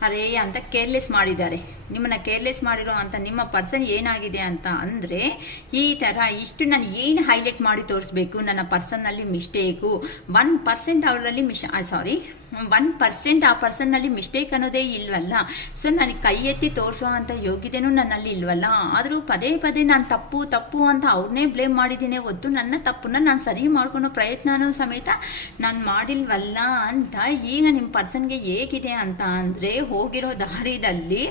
ಅರೇ ಅಂತ ಕೇರ್ಲೆಸ್ ಮಾಡಿದ್ದಾರೆ. ನಿಮ್ಮನ್ನು ಕೇರ್ಲೆಸ್ ಮಾಡಿರೋ ಅಂತ ನಿಮ್ಮ ಪರ್ಸನ್ ಏನಾಗಿದೆ ಅಂತ ಅಂದರೆ ಈ ಥರ ಇಷ್ಟು ನಾನು ಏನು ಹೈಲೈಟ್ ಮಾಡಿ ತೋರಿಸ್ಬೇಕು ನನ್ನ ಪರ್ಸನ್ನಲ್ಲಿ ಮಿಸ್ಟೇಕು 1% ಅವರಲ್ಲಿ 1% ಆ ಪರ್ಸನ್ನಲ್ಲಿ ಮಿಸ್ಟೇಕ್ ಅನ್ನೋದೇ ಇಲ್ವಲ್ಲ. ಸೊ ನನಗೆ ಕೈ ಎತ್ತಿ ತೋರಿಸೋ ಅಂಥ ಯೋಗ್ಯತೆಯೂ ನನ್ನಲ್ಲಿ ಇಲ್ವಲ್ಲ. ಆದರೂ ಪದೇ ನಾನು ತಪ್ಪು ಅಂತ ಅವ್ರನ್ನೇ ಬ್ಲೇಮ್ ಮಾಡಿದ್ದೀನಿ ಹೊತ್ತು ನನ್ನ ತಪ್ಪನ್ನ ನಾನು ಸರಿ ಮಾಡ್ಕೊಳೋ ಪ್ರಯತ್ನನೂ ಸಮೇತ ನಾನು ಮಾಡಿಲ್ವಲ್ಲ ಅಂತ ಈಗ ನಿಮ್ಮ ಪರ್ಸನ್ಗೆ ಹೇಗಿದೆ ಅಂತ ಅಂದರೆ ಹೋಗಿರೋ ದಾರಿದಲ್ಲಿ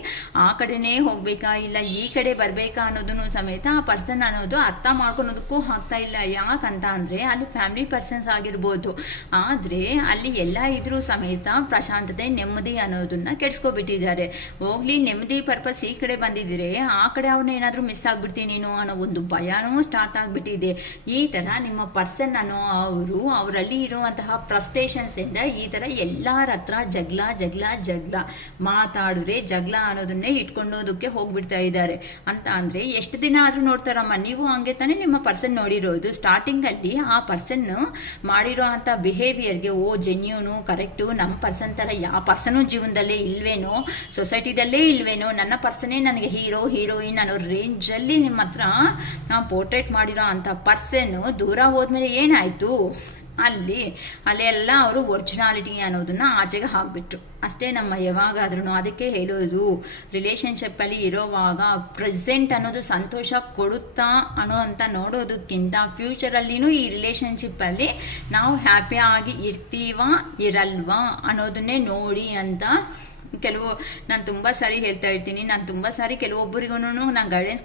ಆ ಕಡೆನೇ ಹೋಗ್ಬೇಕಾ ಇಲ್ಲ ಈ ಕಡೆ ಬರಬೇಕಾ ಅನ್ನೋದನ್ನು ಸಮೇತ ಆ ಪರ್ಸನ್ ಅನ್ನೋದು ಅರ್ಥ ಮಾಡ್ಕೊಳೋದಕ್ಕೂ ಆಗ್ತಾ ಇಲ್ಲ. ಯಾಕಂತ ಅಂದರೆ ಅಲ್ಲಿ ಫ್ಯಾಮಿಲಿ ಪರ್ಸನ್ಸ್ ಆಗಿರ್ಬೋದು, ಆದರೆ ಅಲ್ಲಿ ಎಲ್ಲ ಇದ್ರೂ ಸಮೇತ ಪ್ರಶಾಂತತೆ, ನೆಮ್ಮದಿ ಅನ್ನೋದನ್ನ ಕೆಡಿಸ್ಕೊಬಿಟ್ಟಿದ್ದಾರೆ. ಹೋಗ್ಲಿ ನೆಮ್ಮದಿ ಪರ್ಪಸ್ ಈ ಕಡೆ ಬಂದಿದ್ರೆ ಆ ಕಡೆ ಅವ್ರನ್ನ ಏನಾದರೂ ಮಿಸ್ ಆಗ್ಬಿಡ್ತೀನೇನೋ ಅನ್ನೋ ಒಂದು ಭಯನೂ ಸ್ಟಾರ್ಟ್ ಆಗಿಬಿಟ್ಟಿದೆ. ಈ ಥರ ನಿಮ್ಮ ಪರ್ಸನ್ ಅನ್ನೋ ಅವರಲ್ಲಿ ಇರುವಂತಹ ಫ್ರಸ್ಟ್ರೇಷನ್ಸ್ ಇಂದ ಈ ಥರ ಎಲ್ಲರ ಹತ್ರ ಜಗಳ ಮಾತಾಡಿದ್ರೆ ಜಗಳ ಅನ್ನೋದನ್ನೇ ಇಟ್ಕೊಂಡೋದಕ್ಕೆ ಹೋಗ್ಬಿಡ್ತಾ ಇದ್ದಾರೆ. ಅಂತ ಅಂದರೆ ಎಷ್ಟು ದಿನ ಆದರೂ ನೋಡ್ತಾರಮ್ಮ, ನೀವು ಹಂಗೆ ತಾನೇ ನಿಮ್ಮ ಪರ್ಸನ್ ನೋಡಿರೋದು. ಸ್ಟಾರ್ಟಿಂಗಲ್ಲಿ ಆ ಪರ್ಸನ್ ಮಾಡಿರೋ ಅಂಥ ಬಿಹೇವಿಯರ್ಗೆ ಜೆನ್ಯೂನು ಕರೆಕ್ಟು, ನಮ್ಮ ಪರ್ಸನ್ ಥರ ಯಾವ ಪರ್ಸನು ಜೀವನದಲ್ಲೇ ಇಲ್ವೇನೋ, ಸೊಸೈಟಿದಲ್ಲೇ ಇಲ್ವೇನೋ, ನನ್ನ ಪರ್ಸನೇ ನನಗೆ ಹೀರೋಯಿನ್ ಅನ್ನೋ ರೇಂಜಲ್ಲಿ ನಿಮ್ಮ ಹತ್ರ ನಾವು ಪೋರ್ಟ್ರೇಟ್ ಮಾಡಿರೋ ಅಂಥ ಪರ್ಸನ್ನು ದೂರ ಹೋದ್ಮೇಲೆ ಏನಾಯಿತು? ಅಲ್ಲಿ ಎಲ್ಲ ಅವರು ಒರಿಜಿನಾಲಿಟಿ ಅನ್ನೋದನ್ನ ಆಚೆಗೆ ಹಾಕ್ಬಿಟ್ರು ಅಷ್ಟೇ. ನಮ್ಮ ಯಾವಾಗಾದ್ರೂ ಅದಕ್ಕೆ ಹೇಳೋದು, ರಿಲೇಶನ್ಶಿಪ್ಪಲ್ಲಿ ಇರೋವಾಗ ಪ್ರೆಸೆಂಟ್ ಅನ್ನೋದು ಸಂತೋಷ ಕೊಡುತ್ತಾ ಅನ್ನೋ ಅಂತ ನೋಡೋದಕ್ಕಿಂತ ಫ್ಯೂಚರಲ್ಲಿನೂ ಈ ರಿಲೇಶನ್ಶಿಪ್ಪಲ್ಲಿ ನಾವು ಹ್ಯಾಪಿಯಾಗಿ ಇರ್ತೀವಾ ಇರಲ್ವಾ ಅನ್ನೋದನ್ನೇ ನೋಡಿ ಅಂತ ನಾನು ತುಂಬ ಸಾರಿ ಹೇಳ್ತಾ ಇರ್ತೀನಿ. ನಾನು ತುಂಬ ಸಾರಿ ಕೆಲವೊಬ್ಬರಿಗೂ ನಾನು ಗೈಡೆನ್ಸ್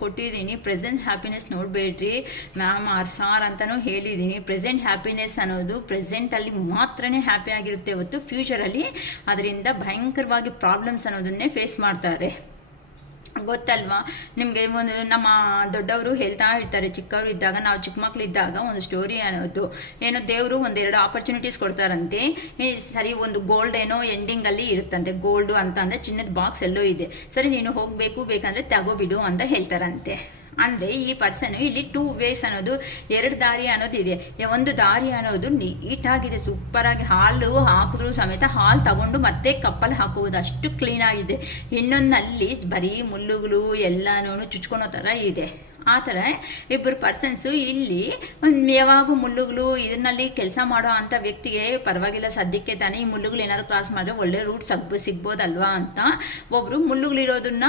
ಕೊಟ್ಟಿದ್ದೀನಿ. ಪ್ರೆಸೆಂಟ್ ಹ್ಯಾಪಿನೆಸ್ ನೋಡಬೇಡ್ರಿ ಮ್ಯಾಮ್ ಸಾರ್ ಅಂತಲೂ ಹೇಳಿದ್ದೀನಿ. ಪ್ರೆಸೆಂಟ್ ಹ್ಯಾಪಿನೆಸ್ ಅನ್ನೋದು ಪ್ರೆಸೆಂಟಲ್ಲಿ ಮಾತ್ರನೇ ಹ್ಯಾಪಿ ಆಗಿರುತ್ತೆ ಹೊತ್ತು ಫ್ಯೂಚರಲ್ಲಿ ಅದರಿಂದ ಭಯಂಕರವಾಗಿ ಪ್ರಾಬ್ಲಮ್ಸ್ ಅನ್ನೋದನ್ನೇ ಫೇಸ್ ಮಾಡ್ತಾರೆ. ಗೊತ್ತಲ್ವಾ ನಿಮಗೆ? ಒಂದು ನಮ್ಮ ದೊಡ್ಡವರು ಹೇಳ್ತಾ ಇರ್ತಾರೆ, ಚಿಕ್ಕವರು ಇದ್ದಾಗ, ನಾವು ಚಿಕ್ಕ ಮಕ್ಕಳಿದ್ದಾಗ ಒಂದು ಸ್ಟೋರಿ ಅನ್ನೋದು ಏನೋ ದೇವರು ಒಂದೆರಡು ಆಪರ್ಚುನಿಟೀಸ್ ಕೊಡ್ತಾರಂತೆ. ಸರಿ, ಒಂದು ಗೋಲ್ಡ್ ಏನೋ ಎಂಡಿಂಗಲ್ಲಿ ಇರುತ್ತಂತೆ. ಗೋಲ್ಡು ಅಂತ ಅಂದರೆ ಚಿನ್ನದ ಬಾಕ್ಸ್ ಎಲ್ಲೋ ಇದೆ, ಸರಿ ನೀನು ಹೋಗಬೇಕು ಬೇಕಂದರೆ ತಗೋಬಿಡು ಅಂತ ಹೇಳ್ತಾರಂತೆ. ಅಂದರೆ ಈ ಪರ್ಸನ್ ಇಲ್ಲಿ 2 ways ಅನ್ನೋದು, 2 ದಾರಿ ಅನ್ನೋದಿದೆ. ಒಂದು ದಾರಿ ಅನ್ನೋದು ನೀಟಾಗಿದೆ, ಸೂಪರಾಗಿ ಹಾಲು ಹಾಕಿದ್ರು ಸಮೇತ ಹಾಲು ತಗೊಂಡು ಮತ್ತೆ ಕಪ್ಪಲ್ಲಿ ಹಾಕುವುದು, ಅಷ್ಟು ಕ್ಲೀನಾಗಿದೆ. ಇನ್ನೊಂದಲ್ಲಿ ಬರೀ ಮುಳ್ಳುಗಳು ಎಲ್ಲನೂ ಚುಚ್ಕೊಳೋ ಥರ ಇದೆ. ಆ ಥರ ಇಬ್ಬರು ಪರ್ಸನ್ಸು ಇಲ್ಲಿ ಯಾವಾಗೂ ಮುಳ್ಳುಗಳು ಇದನ್ನಲ್ಲಿ ಕೆಲಸ ಮಾಡೋ ಅಂಥ ವ್ಯಕ್ತಿಗೆ ಪರವಾಗಿಲ್ಲ, ಸದ್ಯಕ್ಕೆ ತಾನೇ ಈ ಮುಳ್ಳುಗಳು ಏನಾದ್ರು ಕ್ರಾಸ್ ಮಾಡಿದ್ರೆ ಒಳ್ಳೆ ರೂಟ್ ಸಿಗ್ಬೋದಲ್ವಾ ಅಂತ ಒಬ್ಬರು ಮುಳ್ಳುಗಳಿರೋದನ್ನ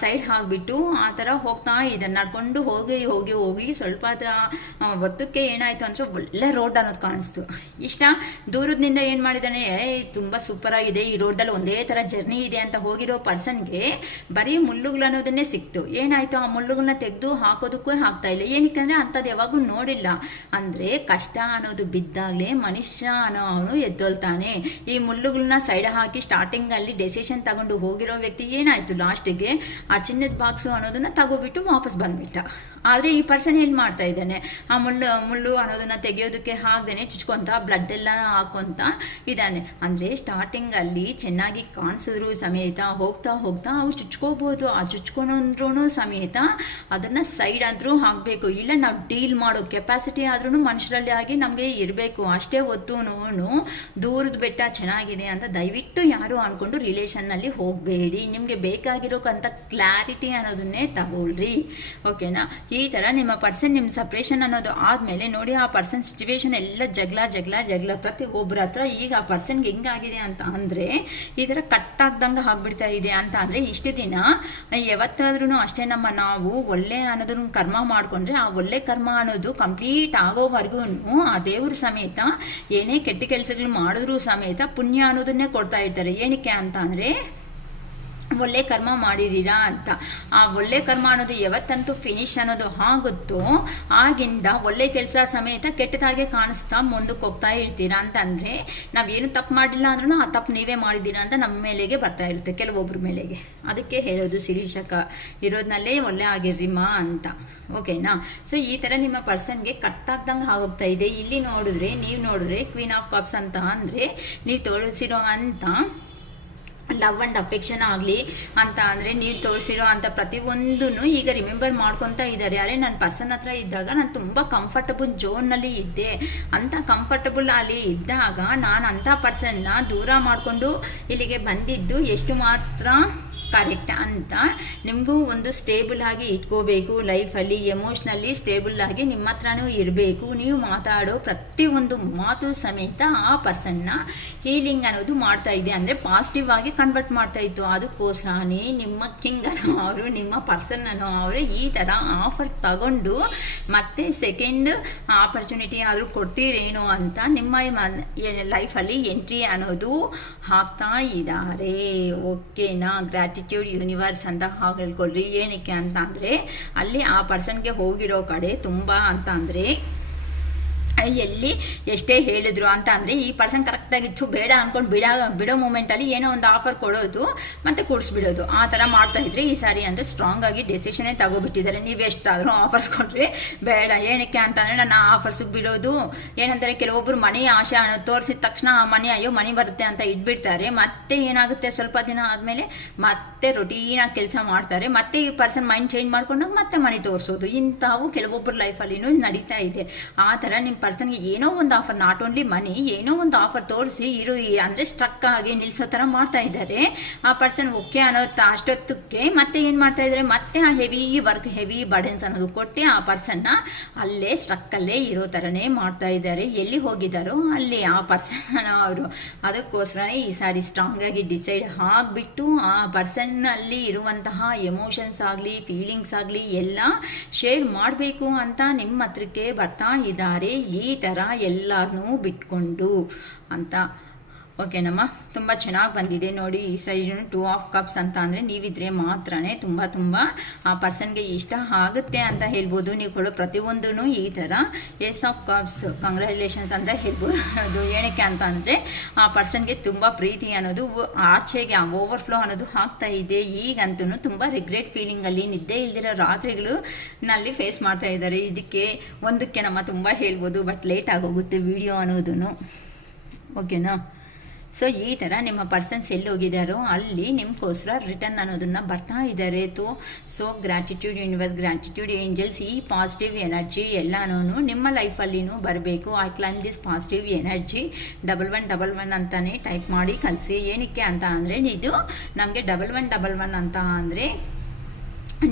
ಸೈಡ್ ಹಾಕ್ಬಿಟ್ಟು ಆ ಥರ ಹೋಗ್ತಾ ಇದನ್ನು ನಡ್ಕೊಂಡು ಹೋಗಿ ಸ್ವಲ್ಪ ಹೊತ್ತಕ್ಕೆ ಏನಾಯಿತು ಅಂದರೆ ಒಳ್ಳೆ ರೋಡ್ ಅನ್ನೋದು ಕಾಣಿಸ್ತು. ಇಷ್ಟ ದೂರದಿಂದ ಏನು ಮಾಡಿದ್ದಾನೆ, ತುಂಬ ಸೂಪರಾಗಿದೆ, ಈ ರೋಡಲ್ಲಿ ಒಂದೇ ಥರ ಜರ್ನಿ ಇದೆ ಅಂತ ಹೋಗಿರೋ ಪರ್ಸನ್ಗೆ ಬರೀ ಮುಳ್ಳುಗಳು ಅನ್ನೋದನ್ನೇ ಸಿಕ್ತು. ಏನಾಯಿತು, ಆ ಮುಳ್ಳುಗಳನ್ನ ತೆಗೆದು ಹಾಕೋದಕ್ಕೂ ಆಗ್ತಾ ಇಲ್ಲ. ಏನಕ್ಕಂದ್ರೆ ಅಂಥದ್ದು ಯಾವಾಗೂ ನೋಡಿಲ್ಲ. ಅಂದರೆ ಕಷ್ಟ ಅನ್ನೋದು ಬಿದ್ದಾಗಲೇ ಮನುಷ್ಯ ಅವನು ಎದ್ದೊಳ್ತಾನೆ. ಈ ಮುಳ್ಳುಗಳನ್ನ ಸೈಡ್ ಹಾಕಿ ಸ್ಟಾರ್ಟಿಂಗಲ್ಲಿ ಡೆಸಿಷನ್ ತಗೊಂಡು ಹೋಗಿರೋ ವ್ಯಕ್ತಿ ಏನಾಯಿತು, ಲಾಸ್ಟಿಗೆ ಆ ಚಿನ್ನದ ಬಾಕ್ಸು ಅನ್ನೋದನ್ನ ತಗೋಬಿಟ್ಟು ವಾಪಸ್ ಬಂದ್ಬಿಟ್ಟ. ಆದರೆ ಈ ಪರ್ಸನ್ ಏನು ಮಾಡ್ತಾ ಇದ್ದಾನೆ, ಆ ಮುಳ್ಳು ಅನ್ನೋದನ್ನ ತೆಗೆಯೋದಕ್ಕೆ ಹಾಕ್ದೇನೆ ಚುಚ್ಕೊಂತ ಬ್ಲಡ್ ಎಲ್ಲ ಹಾಕೊಂತ ಇದ್ದಾನೆ. ಅಂದರೆ ಸ್ಟಾರ್ಟಿಂಗಲ್ಲಿ ಚೆನ್ನಾಗಿ ಕಾಣಿಸಿದ್ರು ಸಮೇತ ಹೋಗ್ತಾ ಅವು ಚುಚ್ಕೋಬೋದು. ಆ ಚುಚ್ಕೊಂಡ್ರೂ ಸಮೇತ ಅದನ್ನು ಸೈಡ್ ಆದರೂ ಹಾಕಬೇಕು. ಇಲ್ಲ ನಾವು ಡೀಲ್ ಮಾಡೋ ಕೆಪಾಸಿಟಿ ಆದ್ರೂ ಮನುಷ್ಯರಲ್ಲಿ ಆಗಿ ನಮಗೆ ಇರಬೇಕು. ಅಷ್ಟೇ ಹೊತ್ತು ದೂರದ ಬೆಟ್ಟ ಚೆನ್ನಾಗಿದೆ ಅಂತ ದಯವಿಟ್ಟು ಯಾರು ಅಂದ್ಕೊಂಡು ರಿಲೇಷನ್ನಲ್ಲಿ ಹೋಗಬೇಡಿ. ನಿಮಗೆ ಬೇಕಾಗಿರೋಕ್ಕಂಥ ಕ್ಲಾರಿಟಿ ಅನ್ನೋದನ್ನೇ ತಗೊಳ್ರಿ, ಓಕೆನಾ? ಈ ಥರ ನಿಮ್ಮ ಪರ್ಸನ್ ನಿಮ್ಮ ಸಪ್ರೇಷನ್ ಅನ್ನೋದು ಆದಮೇಲೆ ನೋಡಿ, ಆ ಪರ್ಸನ್ ಸಿಚುವೇಶನ್ ಎಲ್ಲ ಜಗಳ ಪ್ರತಿ ಒಬ್ಬರ ಹತ್ರ. ಈಗ ಆ ಪರ್ಸನ್ಗೆ ಹೆಂಗಾಗಿದೆ ಅಂತ ಅಂದರೆ ಈ ಥರ ಕಟ್ಟಾಗ್ದಂಗೆ ಆಗ್ಬಿಡ್ತಾ ಇದೆ ಅಂತ ಅಂದರೆ ಇಷ್ಟು ದಿನ ಯಾವತ್ತಾದ್ರೂ ಅಷ್ಟೇ ನಾವು ಒಳ್ಳೆ ಅನ್ನೋದನ್ನ ಕರ್ಮ ಮಾಡ್ಕೊಂಡ್ರೆ ಆ ಒಳ್ಳೆ ಕರ್ಮ ಅನ್ನೋದು ಕಂಪ್ಲೀಟ್ ಆಗೋವರೆಗೂ ಆ ದೇವ್ರ ಸಮೇತ ಏನೇ ಕೆಟ್ಟ ಕೆಲಸಗಳು ಮಾಡಿದ್ರು ಸಮೇತ ಪುಣ್ಯ ಅನ್ನೋದನ್ನೇ ಕೊಡ್ತಾ ಇರ್ತಾರೆ. ಏನಕ್ಕೆ ಅಂತ ಅಂದರೆ ಒಳ್ಳೆ ಕರ್ಮ ಮಾಡಿದ್ದೀರಾ ಅಂತ. ಆ ಒಳ್ಳೆ ಕರ್ಮ ಅನ್ನೋದು ಯಾವತ್ತಂತೂ ಫಿನಿಶ್ ಅನ್ನೋದು ಆಗುತ್ತೋ ಆಗಿಂದ ಒಳ್ಳೆ ಕೆಲಸ ಸಮೇತ ಕೆಟ್ಟದಾಗೆ ಕಾಣಿಸ್ತಾ ಮುಂದಕ್ಕೆ ಹೋಗ್ತಾ ಇರ್ತೀರಾ. ಅಂತಂದರೆ ನಾವೇನು ತಪ್ಪು ಮಾಡಿಲ್ಲ ಅಂದ್ರೂ ಆ ತಪ್ಪು ನೀವೇ ಮಾಡಿದ್ದೀರಾ ಅಂತ ನಮ್ಮ ಮೇಲೆಗೆ ಬರ್ತಾ ಇರುತ್ತೆ, ಕೆಲವೊಬ್ಬರ ಮೇಲೆಗೆ. ಅದಕ್ಕೆ ಹೇಳೋದು ಶಿರೀಷಕ ಇರೋದ್ನಲ್ಲೇ ಒಳ್ಳೆ ಆಗಿರ್ರಿಮಾ ಅಂತ, ಓಕೆನಾ? ಸೊ ಈ ಥರ ನಿಮ್ಮ ಪರ್ಸನ್ಗೆ ಕಟ್ಟಾಗ್ದಂಗೆ ಆಗೋಗ್ತಾ ಇದೆ. ಇಲ್ಲಿ ನೀವು ನೋಡಿದ್ರೆ ಕ್ವೀನ್ ಆಫ್ ಕಪ್ಸ್ ಅಂತ ಅಂದರೆ ನೀವು ತೋರಿಸಿರೋ ಅಂತ ಲವ್ ಆ್ಯಂಡ್ ಅಫೆಕ್ಷನ್ ಆಗಲಿ ಅಂತ ಅಂದರೆ ನೀವು ತೋರಿಸಿರೋ ಅಂಥ ಪ್ರತಿಯೊಂದೂ ಈಗ ರಿಮೆಂಬರ್ ಮಾಡ್ಕೊತಾ ಇದ್ದಾರೆ. ಯಾರೇ ನನ್ನ ಪರ್ಸನ್ ಹತ್ರ ಇದ್ದಾಗ ನಾನು ತುಂಬ ಕಂಫರ್ಟಬಲ್ ಝೋನ್ನಲ್ಲಿ ಇದ್ದೆ ಅಂತ. ಕಂಫರ್ಟಬಲ್ ಅಲ್ಲಿ ಇದ್ದಾಗ ನಾನು ಅಂಥ ಪರ್ಸನ್ನ ದೂರ ಮಾಡಿಕೊಂಡು ಇಲ್ಲಿಗೆ ಬಂದಿದ್ದು ಎಷ್ಟು ಮಾತ್ರ ಕರೆಕ್ಟ್ ಅಂತ. ನಿಮಗೂ ಒಂದು ಸ್ಟೇಬಲ್ ಆಗಿ ಇಟ್ಕೋಬೇಕು ಲೈಫಲ್ಲಿ, ಎಮೋಷ್ನಲಿ ಸ್ಟೇಬಲ್ ಆಗಿ ನಿಮ್ಮ ಹತ್ರನೂ ಇರಬೇಕು. ನೀವು ಮಾತಾಡೋ ಪ್ರತಿಯೊಂದು ಮಾತು ಸಮೇತ ಆ ಪರ್ಸನ್ನ ಹೀಲಿಂಗ್ ಅನ್ನೋದು ಮಾಡ್ತಾ ಇದೆ, ಅಂದರೆ ಪಾಸಿಟಿವ್ ಆಗಿ ಕನ್ವರ್ಟ್ ಮಾಡ್ತಾ ಇತ್ತು. ಅದಕ್ಕೋಸ್ಕರನೇ ನಿಮ್ಮ ಕಿಂಗ್ ಅನ್ನೋ ಅವರು, ನಿಮ್ಮ ಪರ್ಸನ್ ಅನ್ನೋ ಅವರು ಈ ಥರ ಆಫರ್ ತಗೊಂಡು ಮತ್ತೆ ಸೆಕೆಂಡ್ ಆಪರ್ಚುನಿಟಿ ಆದರೂ ಕೊಡ್ತೀರೇನೋ ಅಂತ ನಿಮ್ಮ ಲೈಫಲ್ಲಿ ಎಂಟ್ರಿ ಅನ್ನೋದು ಹಾಕ್ತಾ ಇದ್ದಾರೆ, ಓಕೆನಾ? ಗ್ರ್ಯಾಟಿಟ್ಯೂಡ್ ಯೂನಿವರ್ಸ್ ಅಂತ ಹೇಳ್ಕೊಳ್ರಿ. ಏನಕ್ಕೆ ಅಂತ ಅಂದರೆ ಅಲ್ಲಿ ಆ ಪರ್ಸನ್ಗೆ ಹೋಗಿರೋ ಕಡೆ ತುಂಬ ಅಂತ ಅಂದರೆ ಎಲ್ಲಿ ಎಷ್ಟೇ ಹೇಳಿದ್ರು ಅಂತ ಅಂದರೆ ಈ ಪರ್ಸನ್ ಕರೆಕ್ಟಾಗಿತ್ತು, ಬೇಡ ಅಂದ್ಕೊಂಡು ಬಿಡೋ ಮೂಮೆಂಟಲ್ಲಿ ಏನೋ ಒಂದು ಆಫರ್ ಕೊಡೋದು ಮತ್ತು ಕೊಡಿಸ್ಬಿಡೋದು, ಆ ಥರ ಮಾಡ್ತಾ ಇದ್ರೆ ಈ ಸಾರಿ ಅಂದರೆ ಸ್ಟ್ರಾಂಗ್ ಆಗಿ ಡೆಸಿಷನೇ ತಗೋಬಿಟ್ಟಿದ್ದಾರೆ. ನೀವು ಎಷ್ಟಾದರೂ ಆಫರ್ಸ್ ಕೊಟ್ಟರೆ ಬೇಡ. ಏನಕ್ಕೆ ಅಂತಂದರೆ ನನ್ನ ಆಫರ್ಸಿಗೆ ಬಿಡೋದು ಏನಂದರೆ ಕೆಲವೊಬ್ಬರು ಮನಿ ಆಶೆ ಅನ್ನೋದು ತೋರಿಸಿದ ತಕ್ಷಣ ಆ ಮನಿ ಬರುತ್ತೆ ಅಂತ ಇಟ್ಬಿಡ್ತಾರೆ. ಮತ್ತೆ ಏನಾಗುತ್ತೆ, ಸ್ವಲ್ಪ ದಿನ ಆದಮೇಲೆ ಮತ್ತೆ ರೊಟೀನಾಗಿ ಕೆಲಸ ಮಾಡ್ತಾರೆ. ಮತ್ತೆ ಈ ಪರ್ಸನ್ ಮೈಂಡ್ ಚೇಂಜ್ ಮಾಡ್ಕೊಂಡಾಗ ಮತ್ತೆ ಮನಿ ತೋರಿಸೋದು, ಇಂಥವು ಕೆಲವೊಬ್ಬರು ಲೈಫಲ್ಲಿನೂ ನಡೀತಾ ಇದೆ. ಆ ಥರ ನಿಮ್ಮ ಪರ್ಸನ್ಗೆ ಏನೋ ಒಂದು ಆಫರ್, ನಾಟ್ ಓನ್ಲಿ ಮನಿ, ಏನೋ ಒಂದು ಆಫರ್ ತೋರಿಸಿ ಅಂದರೆ ಸ್ಟ್ರಕ್ ಆಗಿ ನಿಲ್ಲಿಸೋ ಥರ ಮಾಡ್ತಾ ಇದ್ದಾರೆ. ಆ ಪರ್ಸನ್ ಓಕೆ ಅನ್ನೋ ಅಷ್ಟೊತ್ತಕ್ಕೆ ಮತ್ತೆ ಏನು ಮಾಡ್ತಾ ಇದ್ದಾರೆ, ಮತ್ತೆ ಆ ಹೆವಿ ವರ್ಕ್, ಹೆವಿ ಬರ್ಡನ್ಸ್ ಅನ್ನೋದು ಕೊಟ್ಟು ಆ ಪರ್ಸನ್ನ ಅಲ್ಲೇ ಸ್ಟ್ರಕ್ಕಲ್ಲೇ ಇರೋ ಥರನೇ ಮಾಡ್ತಾ ಇದ್ದಾರೆ. ಎಲ್ಲಿ ಹೋಗಿದ್ದಾರೋ ಅಲ್ಲಿ ಆ ಪರ್ಸನ್ ಅವರು. ಅದಕ್ಕೋಸ್ಕರನೇ ಈ ಸಾರಿ ಸ್ಟ್ರಾಂಗ್ ಆಗಿ ಡಿಸೈಡ್ ಆಗಿಬಿಟ್ಟು ಆ ಪರ್ಸನ್ನಲ್ಲಿ ಇರುವಂತಹ ಎಮೋಷನ್ಸ್ ಆಗಲಿ, ಫೀಲಿಂಗ್ಸ್ ಆಗಲಿ ಎಲ್ಲ ಶೇರ್ ಮಾಡಬೇಕು ಅಂತ ನಿಮ್ಮ ಹತ್ರಕ್ಕೆ ಬರ್ತಾ ಇದ್ದಾರೆ. ಈ ಥರ ಎಲ್ಲನೂ ಬಿಟ್ಕೊಂಡು ಅಂತ. ಓಕೆನಮ್ಮ, ತುಂಬ ಚೆನ್ನಾಗಿ ಬಂದಿದೆ ನೋಡಿ. ಈ ಸೈಜ್ 2 ಆಫ್ ಕಪ್ಸ್ ಅಂತ ಅಂದರೆ ನೀವಿದ್ರೆ ಮಾತ್ರನೇ ತುಂಬ ಆ ಪರ್ಸನ್ಗೆ ಇಷ್ಟ ಆಗುತ್ತೆ ಅಂತ ಹೇಳ್ಬೋದು. ನೀವು ಕೊಡೋ ಪ್ರತಿಯೊಂದೂ ಈ ಥರ ಏಸ್ ಆಫ್ ಕಪ್ಸ್, ಕಂಗ್ರ್ಯಾಚುಲೇಷನ್ಸ್ ಅಂತ ಹೇಳ್ಬೋದು. ಅದು ಏನಕ್ಕೆ ಅಂತ ಅಂದರೆ ಆ ಪರ್ಸನ್ಗೆ ತುಂಬ ಪ್ರೀತಿ ಅನ್ನೋದು ಆಚೆಗೆ ಓವರ್ಫ್ಲೋ ಅನ್ನೋದು ಆಗ್ತಾ ಇದೆ. ಈಗಂತೂ ತುಂಬ ರಿಗ್ರೆಟ್ ಫೀಲಿಂಗಲ್ಲಿ, ನಿದ್ದೆ ಇಲ್ದಿರೋ ರಾತ್ರಿಗಳು ನಲ್ಲಿ ಫೇಸ್ ಮಾಡ್ತಾ ಇದ್ದಾರೆ. ಇದಕ್ಕೆ ಒಂದಕ್ಕೆ ನಮ್ಮ ತುಂಬ ಹೇಳ್ಬೋದು, ಬಟ್ ಲೇಟ್ ಆಗೋಗುತ್ತೆ ವಿಡಿಯೋ ಅನ್ನೋದು. ಓಕೆನಾ? ಸೊ ಈ ಥರ ನಿಮ್ಮ ಪರ್ಸನ್ಸ್ ಎಲ್ಲಿ ಹೋಗಿದ್ದಾರೋ ಅಲ್ಲಿ ನಿಮಗೋಸ್ಕರ ರಿಟರ್ನ್ ಅನ್ನೋದನ್ನು ಬರ್ತಾ ಇದ್ದಾರೆ. So gratitude universe, gratitude angels, ಈ ಪಾಸಿಟಿವ್ ಎನರ್ಜಿ ಎಲ್ಲನೂ ನಿಮ್ಮ ಲೈಫಲ್ಲಿನೂ ಬರಬೇಕು. I claim this positive energy 1111 ಅಂತಲೇ ಟೈಪ್ ಮಾಡಿ ಕಳಿಸಿ. ಏನಕ್ಕೆ ಅಂತ ಅಂದರೆ ಇದು ನಮಗೆ 1111 ಅಂತ ಅಂದರೆ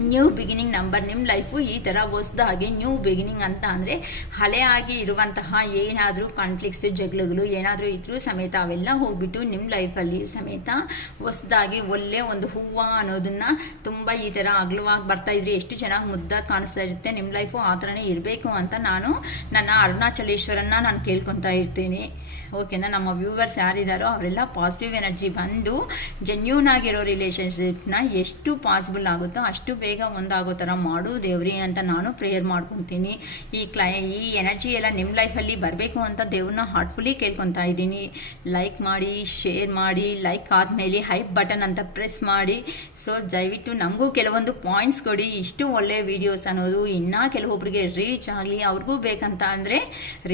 ನ್ಯೂ ಬಿಗಿನಿಂಗ್ ನಂಬರ್. ನಿಮ್ಮ ಲೈಫು ಈ ಥರ ಹೊಸದಾಗಿ ನ್ಯೂ ಬಿಗಿನಿಂಗ್ ಅಂತ ಅಂದರೆ ಹಳೆಯಾಗಿ ಇರುವಂತಹ ಏನಾದರೂ ಕಾನ್ಫ್ಲಿಕ್ಟ್ಸ್, ಜಗಳಗಳು ಏನಾದರೂ ಇದ್ರೂ ಸಮೇತ ಅವೆಲ್ಲ ಹೋಗ್ಬಿಟ್ಟು ನಿಮ್ಮ ಲೈಫಲ್ಲಿ ಸಮೇತ ಹೊಸದಾಗಿ ಒಳ್ಳೆ ಒಂದು ಹೂವು ಅನ್ನೋದನ್ನು ತುಂಬ ಈ ಥರ ಅಗಲವಾಗಿ ಬರ್ತಾಯಿದ್ರಿ. ಎಷ್ಟು ಚೆನ್ನಾಗಿ ಮುದ್ದಾಗಿ ಕಾಣಿಸ್ತಾ ಇರುತ್ತೆ ನಿಮ್ಮ ಲೈಫು. ಆ ಥರನೇ ಇರಬೇಕು ಅಂತ ನಾನು ನನ್ನ ಅರುಣಾಚಲೇಶ್ವರನ್ನ ನಾನು ಕೇಳ್ಕೊತಾ ಇರ್ತೀನಿ. ಓಕೆನಾ? ನಮ್ಮ ವ್ಯೂವರ್ಸ್ ಯಾರಿದ್ದಾರೋ ಅವರೆಲ್ಲ ಪಾಸಿಟಿವ್ ಎನರ್ಜಿ ಬಂದು ಜೆನ್ಯೂನ್ ಆಗಿರೋ ರಿಲೇಷನ್ಶಿಪ್ನ ಎಷ್ಟು ಪಾಸಿಬಲ್ ಆಗುತ್ತೋ ಅಷ್ಟು ಬೇಗ ಒಂದಾಗೋ ಥರ ಮಾಡು ದೇವ್ರಿ ಅಂತ ನಾನು ಪ್ರೇಯರ್ ಮಾಡ್ಕೊತೀನಿ. ಈ ಎನರ್ಜಿ ಎಲ್ಲ ನಿಮ್ಮ ಲೈಫಲ್ಲಿ ಬರಬೇಕು ಅಂತ ದೇವ್ರನ್ನ ಹಾರ್ಟ್ಫುಲ್ಲಿ ಕೇಳ್ಕೊತಾ ಇದ್ದೀನಿ. ಲೈಕ್ ಮಾಡಿ, ಶೇರ್ ಮಾಡಿ, ಲೈಕ್ ಆದಮೇಲೆ ಹೈಪ್ ಬಟನ್ ಅಂತ ಪ್ರೆಸ್ ಮಾಡಿ. ಸೊ ದಯವಿಟ್ಟು ನಮಗೂ ಕೆಲವೊಂದು ಪಾಯಿಂಟ್ಸ್ ಕೊಡಿ. ಇಷ್ಟು ಒಳ್ಳೆ ವೀಡಿಯೋಸ್ ಅನ್ನೋದು ಇನ್ನೂ ಕೆಲವೊಬ್ಬರಿಗೆ ರೀಚ್ ಆಗಲಿ. ಅವ್ರಿಗೂ ಬೇಕಂತ ಅಂದರೆ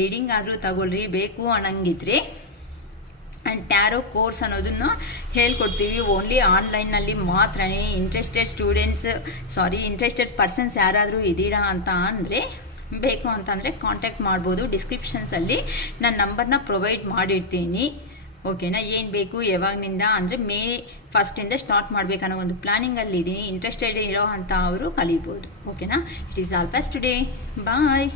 ರೀಡಿಂಗ್ ಆದರೂ ತಗೊಳ್ರಿ, ಬೇಕು ಅನ್ನಂಗಿದ್ರೆ. ಆ್ಯಂಡ್ ಟ್ಯಾರೋ ಕೋರ್ಸ್ ಅನ್ನೋದನ್ನು ಹೇಳ್ಕೊಡ್ತೀವಿ ಓನ್ಲಿ ಆನ್ಲೈನ್ನಲ್ಲಿ ಮಾತ್ರನೇ. ಇಂಟ್ರೆಸ್ಟೆಡ್ ಪರ್ಸನ್ಸ್ ಯಾರಾದರೂ ಇದ್ದೀರಾ ಅಂತ ಅಂದರೆ, ಬೇಕು ಅಂತಂದರೆ ಕಾಂಟ್ಯಾಕ್ಟ್ ಮಾಡ್ಬೋದು. ಡಿಸ್ಕ್ರಿಪ್ಷನ್ಸಲ್ಲಿ ನನ್ನ ನಂಬರ್ನ ಪ್ರೊವೈಡ್ ಮಾಡಿರ್ತೀನಿ. ಓಕೆನಾ? ಏನು ಬೇಕು ಯಾವಾಗಿನಿಂದ ಅಂದರೆ ಮೇ 1 ಸ್ಟಾರ್ಟ್ ಮಾಡಬೇಕನ್ನೋ ಒಂದು ಪ್ಲಾನಿಂಗಲ್ಲಿ ಇದ್ದೀನಿ. ಇಂಟ್ರೆಸ್ಟೆಡ್ ಇರೋ ಅಂತ ಅವರು ಕಲಿಬೋದು. ಓಕೆನಾ? It is all best today. Bye.